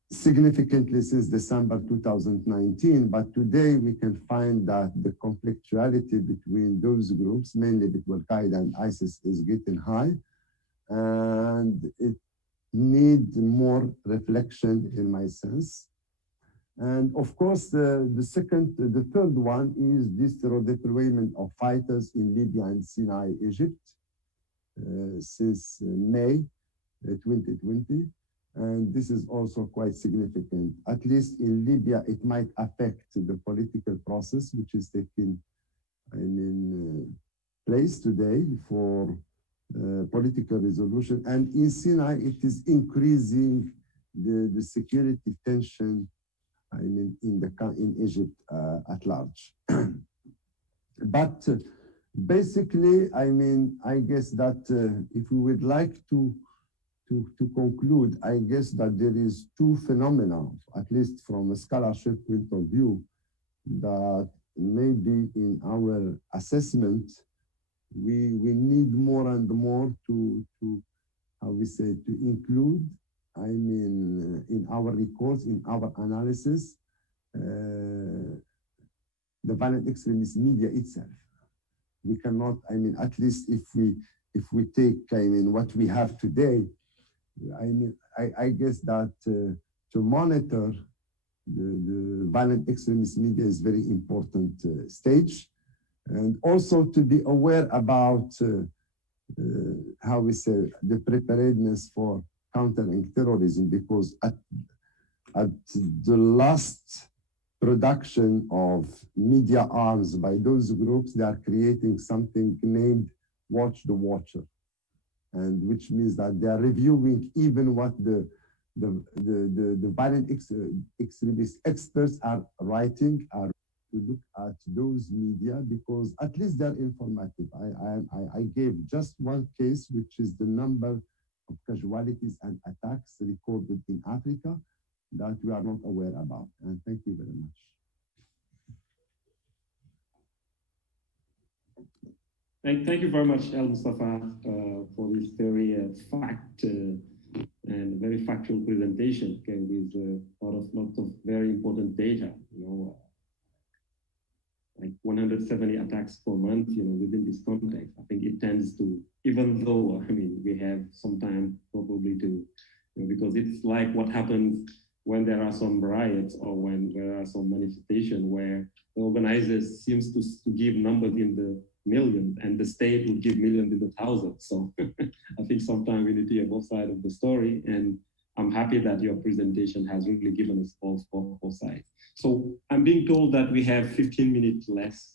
significantly since December 2019, but today we can find that the conflictuality between those groups, mainly between Al-Qaeda and ISIS, is getting high, and it needs more reflection in my sense. And of course, the third one is this redeployment of fighters in Libya and Sinai, Egypt, since May 2020. And this is also quite significant. At least in Libya, it might affect the political process, which is taking, place today for political resolution. And in Sinai, it is increasing the security tension, in Egypt at large. But basically, I guess that if we would like to conclude, I guess that there is two phenomena, at least from a scholarship point of view, that maybe in our assessment, we need more and more to how we say, to include, in our records, in our analysis, the violent extremist media itself. We cannot, at least if we take, what we have today, I guess that to monitor the violent extremist media is very important stage, and also to be aware about how we say, the preparedness for countering terrorism, because at the last production of media arms by those groups, they are creating something named Watch the Watcher, and which means that they are reviewing even what the violent extremist experts are writing, are to look at those media, because at least they're informative. I gave just one case, which is the number of casualties and attacks recorded in Africa that we are not aware about. And thank you very much. Thank you very much, El Mustafa, for this very and very factual presentation, okay, with lots of very important data. Like 170 attacks per month, within this context. I think it tends to, even though, we have some time probably to, because it's like what happens when there are some riots or when there are some manifestation where the organizers seems to give numbers in the millions and the state will give millions in the thousands. So I think sometimes we need to hear both sides of the story, and I'm happy that your presentation has really given us both sides. So I'm being told that we have 15 minutes left,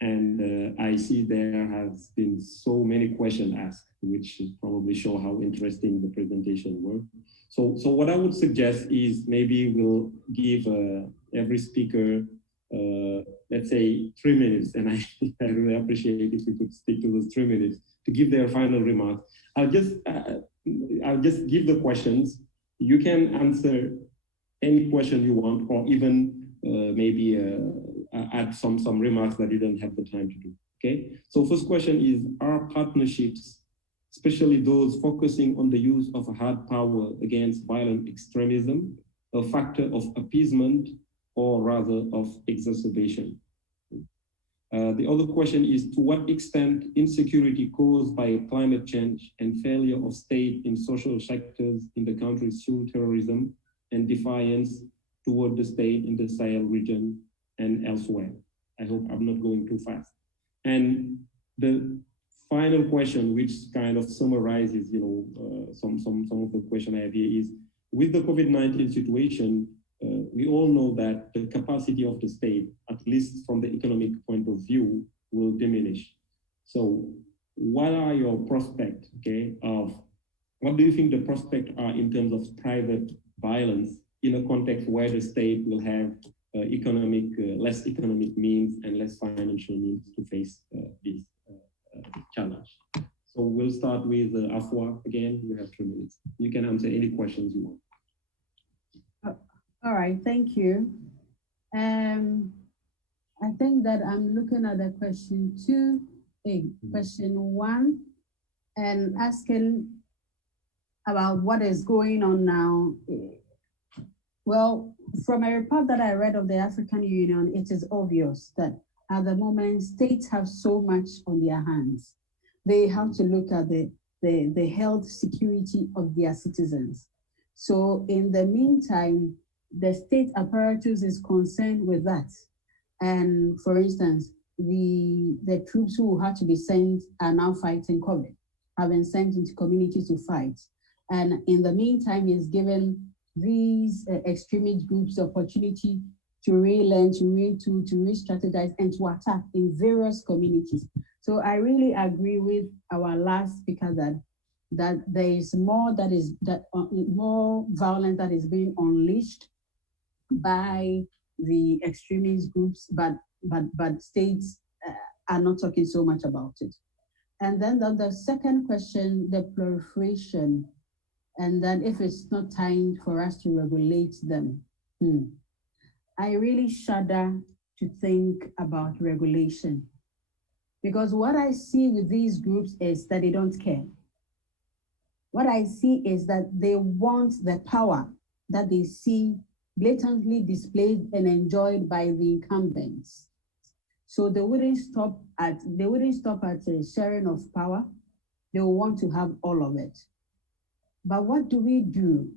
and I see there has been so many questions asked, which probably show how interesting the presentation were. So what I would suggest is maybe we'll give every speaker, let's say 3 minutes, and I really appreciate if we could stick to those 3 minutes to give their final remarks. I'll just give the questions. You can answer any question you want, or even maybe add some remarks that you don't have the time to do, okay? So first question is, are partnerships, especially those focusing on the use of hard power against violent extremism, a factor of appeasement or rather of exacerbation? The other question is, to what extent insecurity caused by climate change and failure of state in social sectors in the countries fuel terrorism and defiance toward the state in the Sahel region and elsewhere? I hope I'm not going too fast. And the final question, which kind of summarizes, some of the question I have here is, with the COVID-19 situation, we all know that the capacity of the state, at least from the economic point of view, will diminish. So what are your prospects, okay, what do you think the prospects are in terms of private violence in a context where the state will have less economic means and less financial means to face this challenge. So we'll start with Afua again. You have 2 minutes. You can answer any questions you want. All right, thank you. I think that I'm looking at the question 2, question 1, and asking about what is going on now. Well, from a report that I read of the African Union, it is obvious that at the moment, states have so much on their hands. They have to look at the health security of their citizens. So in the meantime, the state apparatus is concerned with that. And for instance, the troops who had to be sent are now fighting COVID, have been sent into communities to fight. And in the meantime, it's given these extremist groups the opportunity to relearn, to retool, to re-strategize, and to attack in various communities. So I really agree with our last speaker that there is more more violence that is being unleashed by the extremist groups, but states are not talking so much about it. And then the second question, the proliferation, and then if it's not time for us to regulate them. I really shudder to think about regulation, because what I see with these groups is that they don't care. What I see is that they want the power that they see blatantly displayed and enjoyed by the incumbents. So they wouldn't stop at a sharing of power. They will want to have all of it. But what do we do?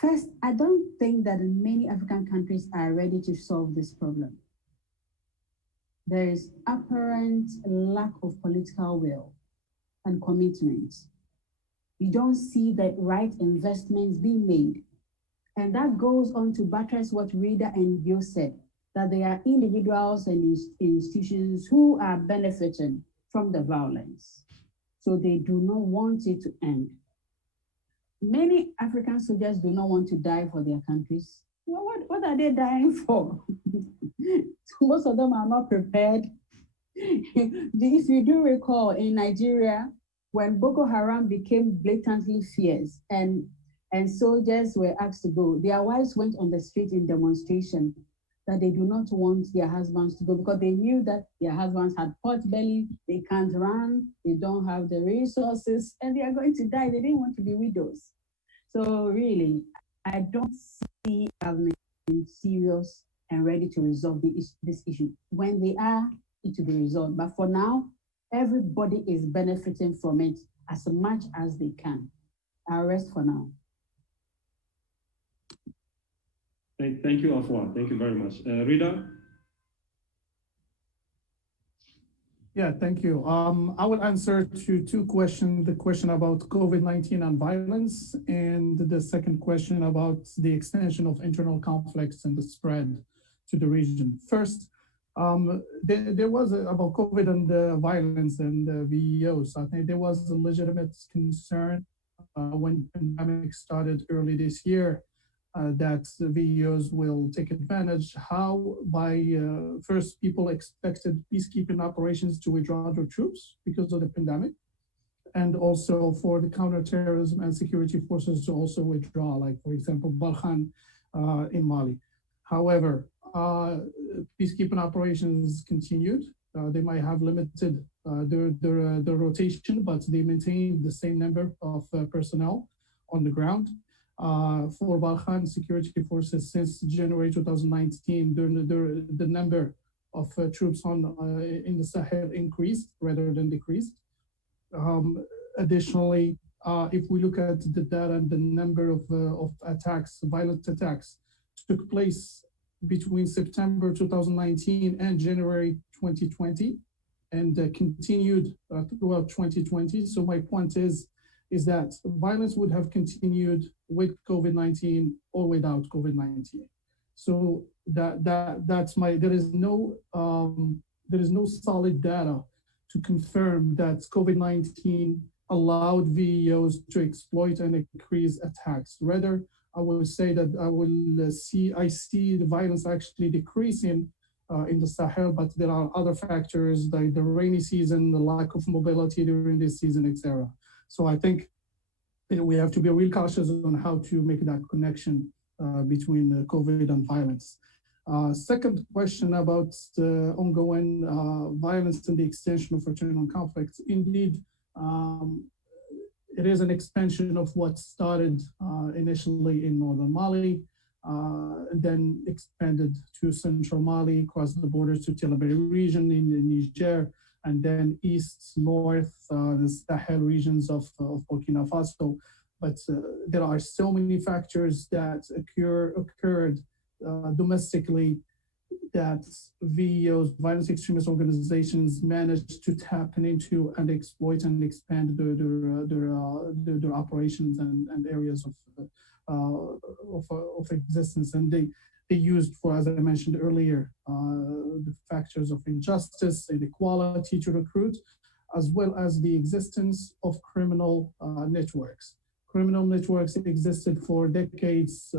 First, I don't think that many African countries are ready to solve this problem. There is apparent lack of political will and commitment. You don't see the right investments being made. And that goes on to buttress what Rida and Ndiaye said, that there are individuals and institutions who are benefiting from the violence. So they do not want it to end. Many African soldiers do not want to die for their countries. Well, what are they dying for? Most of them are not prepared. If you do recall, in Nigeria, when Boko Haram became blatantly fierce and soldiers were asked to go, their wives went on the street in demonstration that they do not want their husbands to go because they knew that their husbands had pot belly, they can't run, they don't have the resources, and they are going to die. They didn't want to be widows. So really, I don't see government serious and ready to resolve this issue. When they are, it will be resolved. But for now, everybody is benefiting from it as much as they can. I'll rest for now. Thank you, Afua. Thank you very much. Rida? Yeah, thank you. I will answer to 2 questions, the question about COVID-19 and violence, and the second question about the extension of internal conflicts and the spread to the region. First, there was about COVID and violence and VEOs. I think there was a legitimate concern when the pandemic started early this year that the VEOs will take advantage. How first people expected peacekeeping operations to withdraw their troops because of the pandemic, and also for the counterterrorism and security forces to also withdraw, like for example, Barkhane in Mali. However, peacekeeping operations continued. They might have limited their rotation, but they maintained the same number of personnel on the ground. For Barkhane security forces since January 2019, the number of troops in the Sahel increased rather than decreased. Additionally, if we look at the data and the number of attacks, violent attacks, took place between September 2019 and January 2020, and continued throughout 2020. So my point is that violence would have continued with COVID-19 or without COVID-19. So that's there is no solid data to confirm that COVID-19 allowed VEOs to exploit and increase attacks. Rather, I will say that I see the violence actually decreasing in the Sahel, but there are other factors like the rainy season, the lack of mobility during this season, etc. So I think we have to be real cautious on how to make that connection between COVID and violence. Second question about the ongoing violence and the extension of fraternal conflicts. Indeed, it is an expansion of what started initially in northern Mali, and then expanded to central Mali, across the borders to Tillabéri region in Niger, and then east, north, the Sahel regions of Burkina Faso. But there are so many factors that occurred domestically that VEOs, violent extremist organizations, managed to tap into and exploit and expand their operations and areas of existence. And they used, for, as I mentioned earlier, the factors of injustice, inequality to recruit, as well as the existence of criminal networks. Criminal networks existed for decades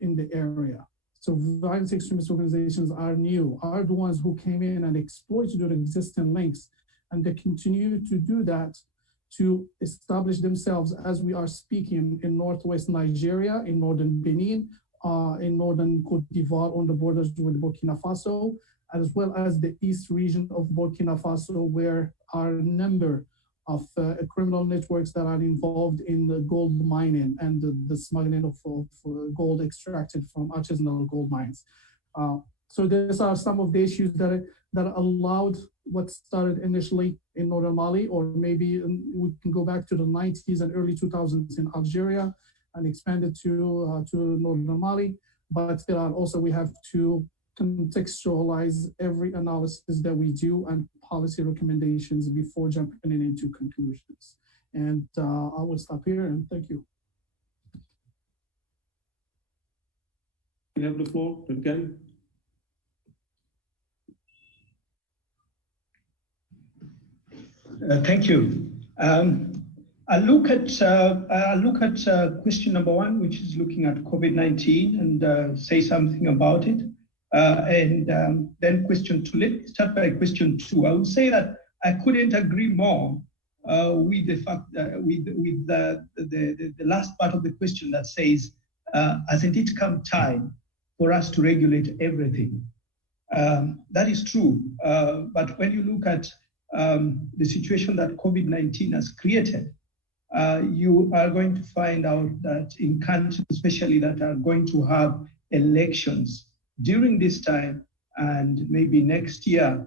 in the area. So violent extremist organizations are the ones who came in and exploited their existing links, and they continue to do that to establish themselves as we are speaking in northwest Nigeria, in northern Benin, in northern Cote d'Ivoire on the borders with Burkina Faso, as well as the east region of Burkina Faso, where are a number of criminal networks that are involved in the gold mining and the smuggling of gold extracted from artisanal gold mines. So these are some of the issues that allowed what started initially in northern Mali, or maybe we can go back to the 90s and early 2000s in Algeria and expand it to northern Mali. But there are also, we have to contextualize every analysis that we do and policy recommendations before jumping into conclusions. And I will stop here and thank you. You have the floor, again. Thank you. I'll look at question number one, which is looking at COVID-19, and say something about it. Then question two. Let me start by question two. I would say that I couldn't agree more with the fact that with the last part of the question that says, hasn't it come time for us to regulate everything? That is true, but when you look at the situation that COVID-19 has created, you are going to find out that in countries, especially that are going to have elections during this time and maybe next year,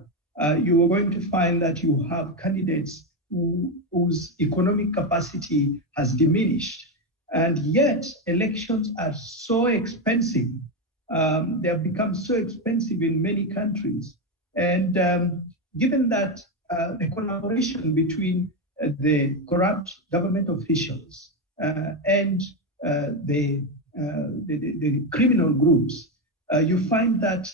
you are going to find that you have candidates whose economic capacity has diminished. And yet elections are so expensive. They have become so expensive in many countries. And given that the collaboration between the corrupt government officials and the criminal groups, you find that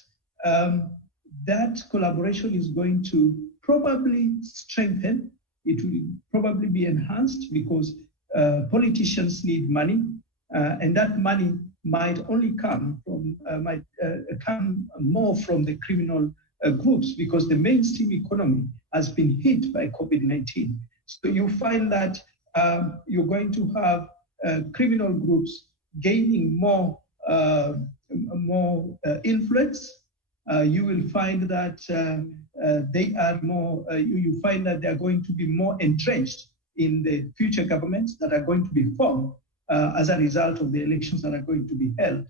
that collaboration is going to probably strengthen. It will probably be enhanced because politicians need money, and that money might only come from come more from the criminal groups, because the mainstream economy has been hit by COVID-19. So you find that you're going to have criminal groups gaining more influence. You will find that they are more. You find that they are going to be more entrenched in the future governments that are going to be formed as a result of the elections that are going to be held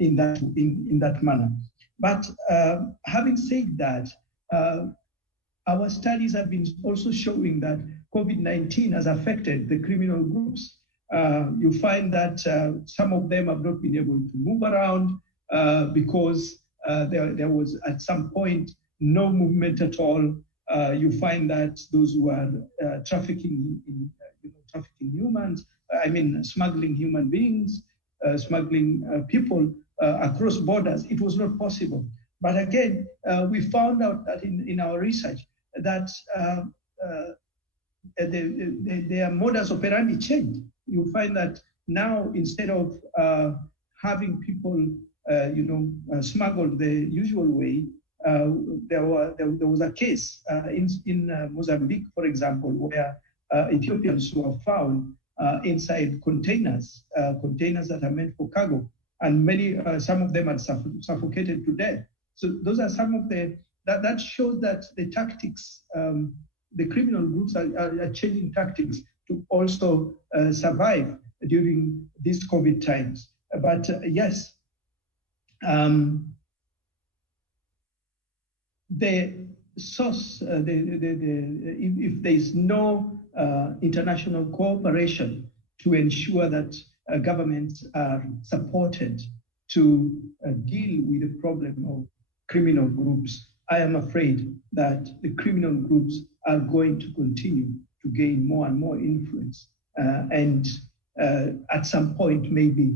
in that manner. But having said that, our studies have been also showing that COVID-19 has affected the criminal groups. You find that some of them have not been able to move around because there was at some point no movement at all. You find that those who are trafficking humans, smuggling human beings, smuggling people across borders, it was not possible. But again, we found out that in our research that their modus operandi changed. You find that now instead of having people, smuggled the usual way, there was a case in Mozambique, for example, where Ethiopians were found inside containers that are meant for cargo, and some of them had suffocated to death. So those are some of that shows that the tactics, the criminal groups are changing tactics to also survive during these COVID times. But yes, the source, if there is no international cooperation to ensure that governments are supported to deal with the problem of criminal groups, I am afraid that the criminal groups are going to continue to gain more and more influence. And at some point, maybe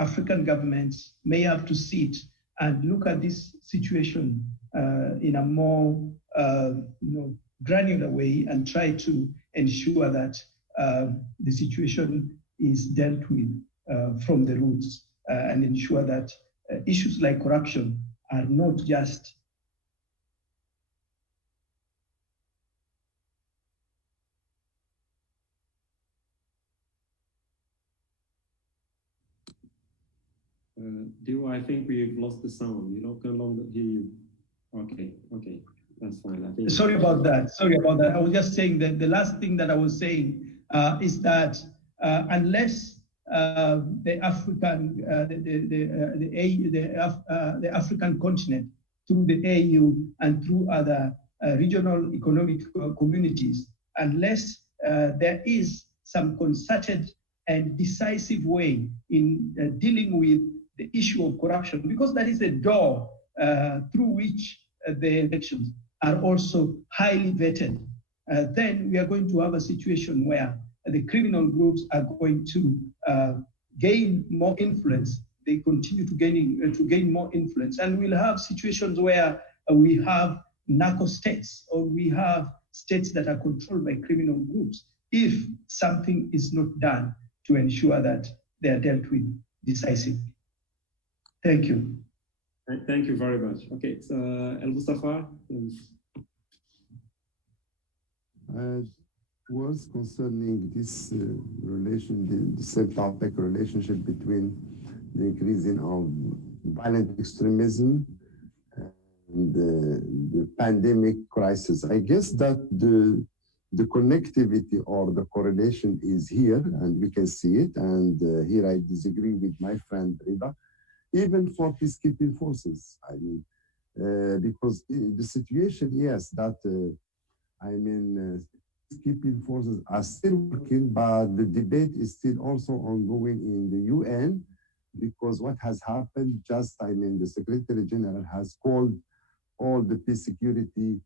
African governments may have to sit and look at this situation in a more granular way and try to ensure that the situation is dealt with from the roots and ensure that issues like corruption are not just I think we've lost the sound. We don't can longer hear you. Okay, that's fine. I think. Sorry about that. I was just saying that the last thing that I was saying is that unless the African continent, through the AU and through other regional economic communities, unless there is some concerted and decisive way in dealing with the issue of corruption, because that is a door through which the elections are also highly vetted, then we are going to have a situation where the criminal groups are going to gain more influence. They continue to gain more influence, and we'll have situations where we have narco states, or we have states that are controlled by criminal groups, if something is not done to ensure that they are dealt with decisively. Thank you. Thank you very much. Okay, it's El Mustafa. Was concerning this the same topic, relationship between the increasing of violent extremism and the pandemic crisis. I guess that the connectivity or the correlation is here, and we can see it. And here I disagree with my friend Rida, even for peacekeeping forces. I mean, because the situation, yes, that peacekeeping forces are still working, but the debate is still also ongoing in the UN, because what has happened, the Secretary General has called all the peacekeeping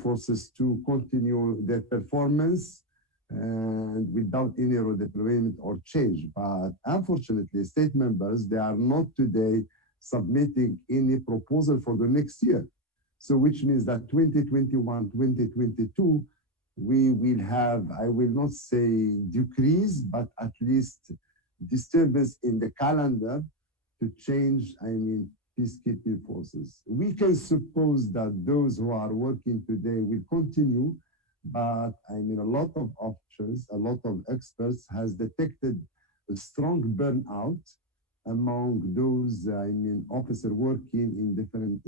forces to continue their performance and without any redeployment or change. But unfortunately, state members, they are not today submitting any proposal for the next year. So which means that 2021, 2022, we will have, I will not say decrease, but at least disturbance in the calendar to change, peacekeeping forces. We can suppose that those who are working today will continue, but a lot of officers, a lot of experts has detected a strong burnout among those, officers working in different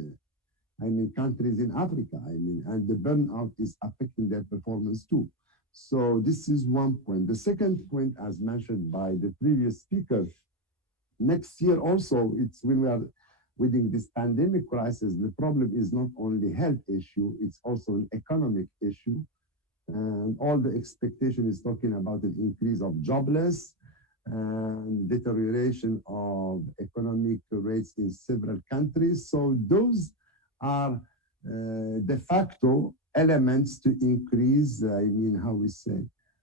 countries in Africa, and the burnout is affecting their performance too. So this is one point. The second point, as mentioned by the previous speaker, next year also, it's when we are within this pandemic crisis, the problem is not only health issue, it's also an economic issue. And all the expectation is talking about an increase of jobless and deterioration of economic rates in several countries. So those are de facto elements to increase,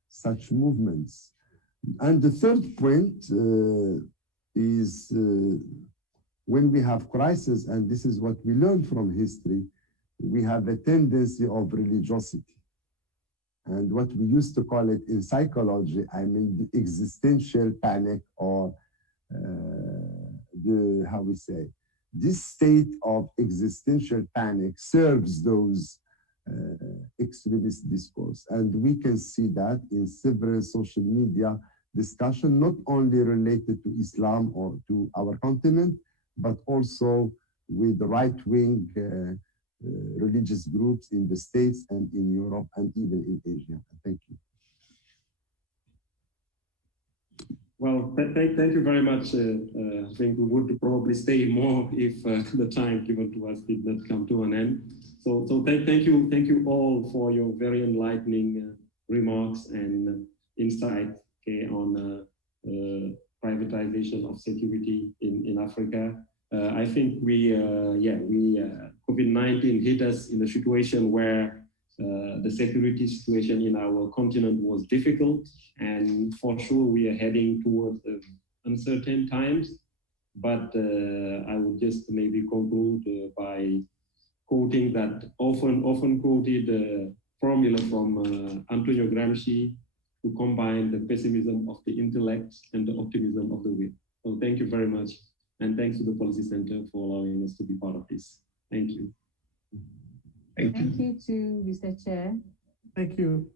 such movements. And the third point is when we have crisis, and this is what we learned from history, we have a tendency of religiosity. And what we used to call it in psychology, I mean, the existential panic, or how we say, this state of existential panic serves those extremist discourse. And we can see that in several social media discussion, not only related to Islam or to our continent, but also with right-wing religious groups in the States and in Europe and even in Asia. Thank you. Well, thank you very much. I think we would probably stay more if the time given to us did not come to an end. So thank you all for your very enlightening remarks and insights, okay, on privatization of security in Africa. I think COVID-19 hit us in a situation where the security situation in our continent was difficult, and for sure we are heading towards uncertain times. But I would just maybe conclude by quoting that often quoted formula from Antonio Gramsci, to combine the pessimism of the intellect and the optimism of the will. So thank you very much. And thanks to the Policy Center for allowing us to be part of this. Thank you. Thank you to Mr. Chair. Thank you.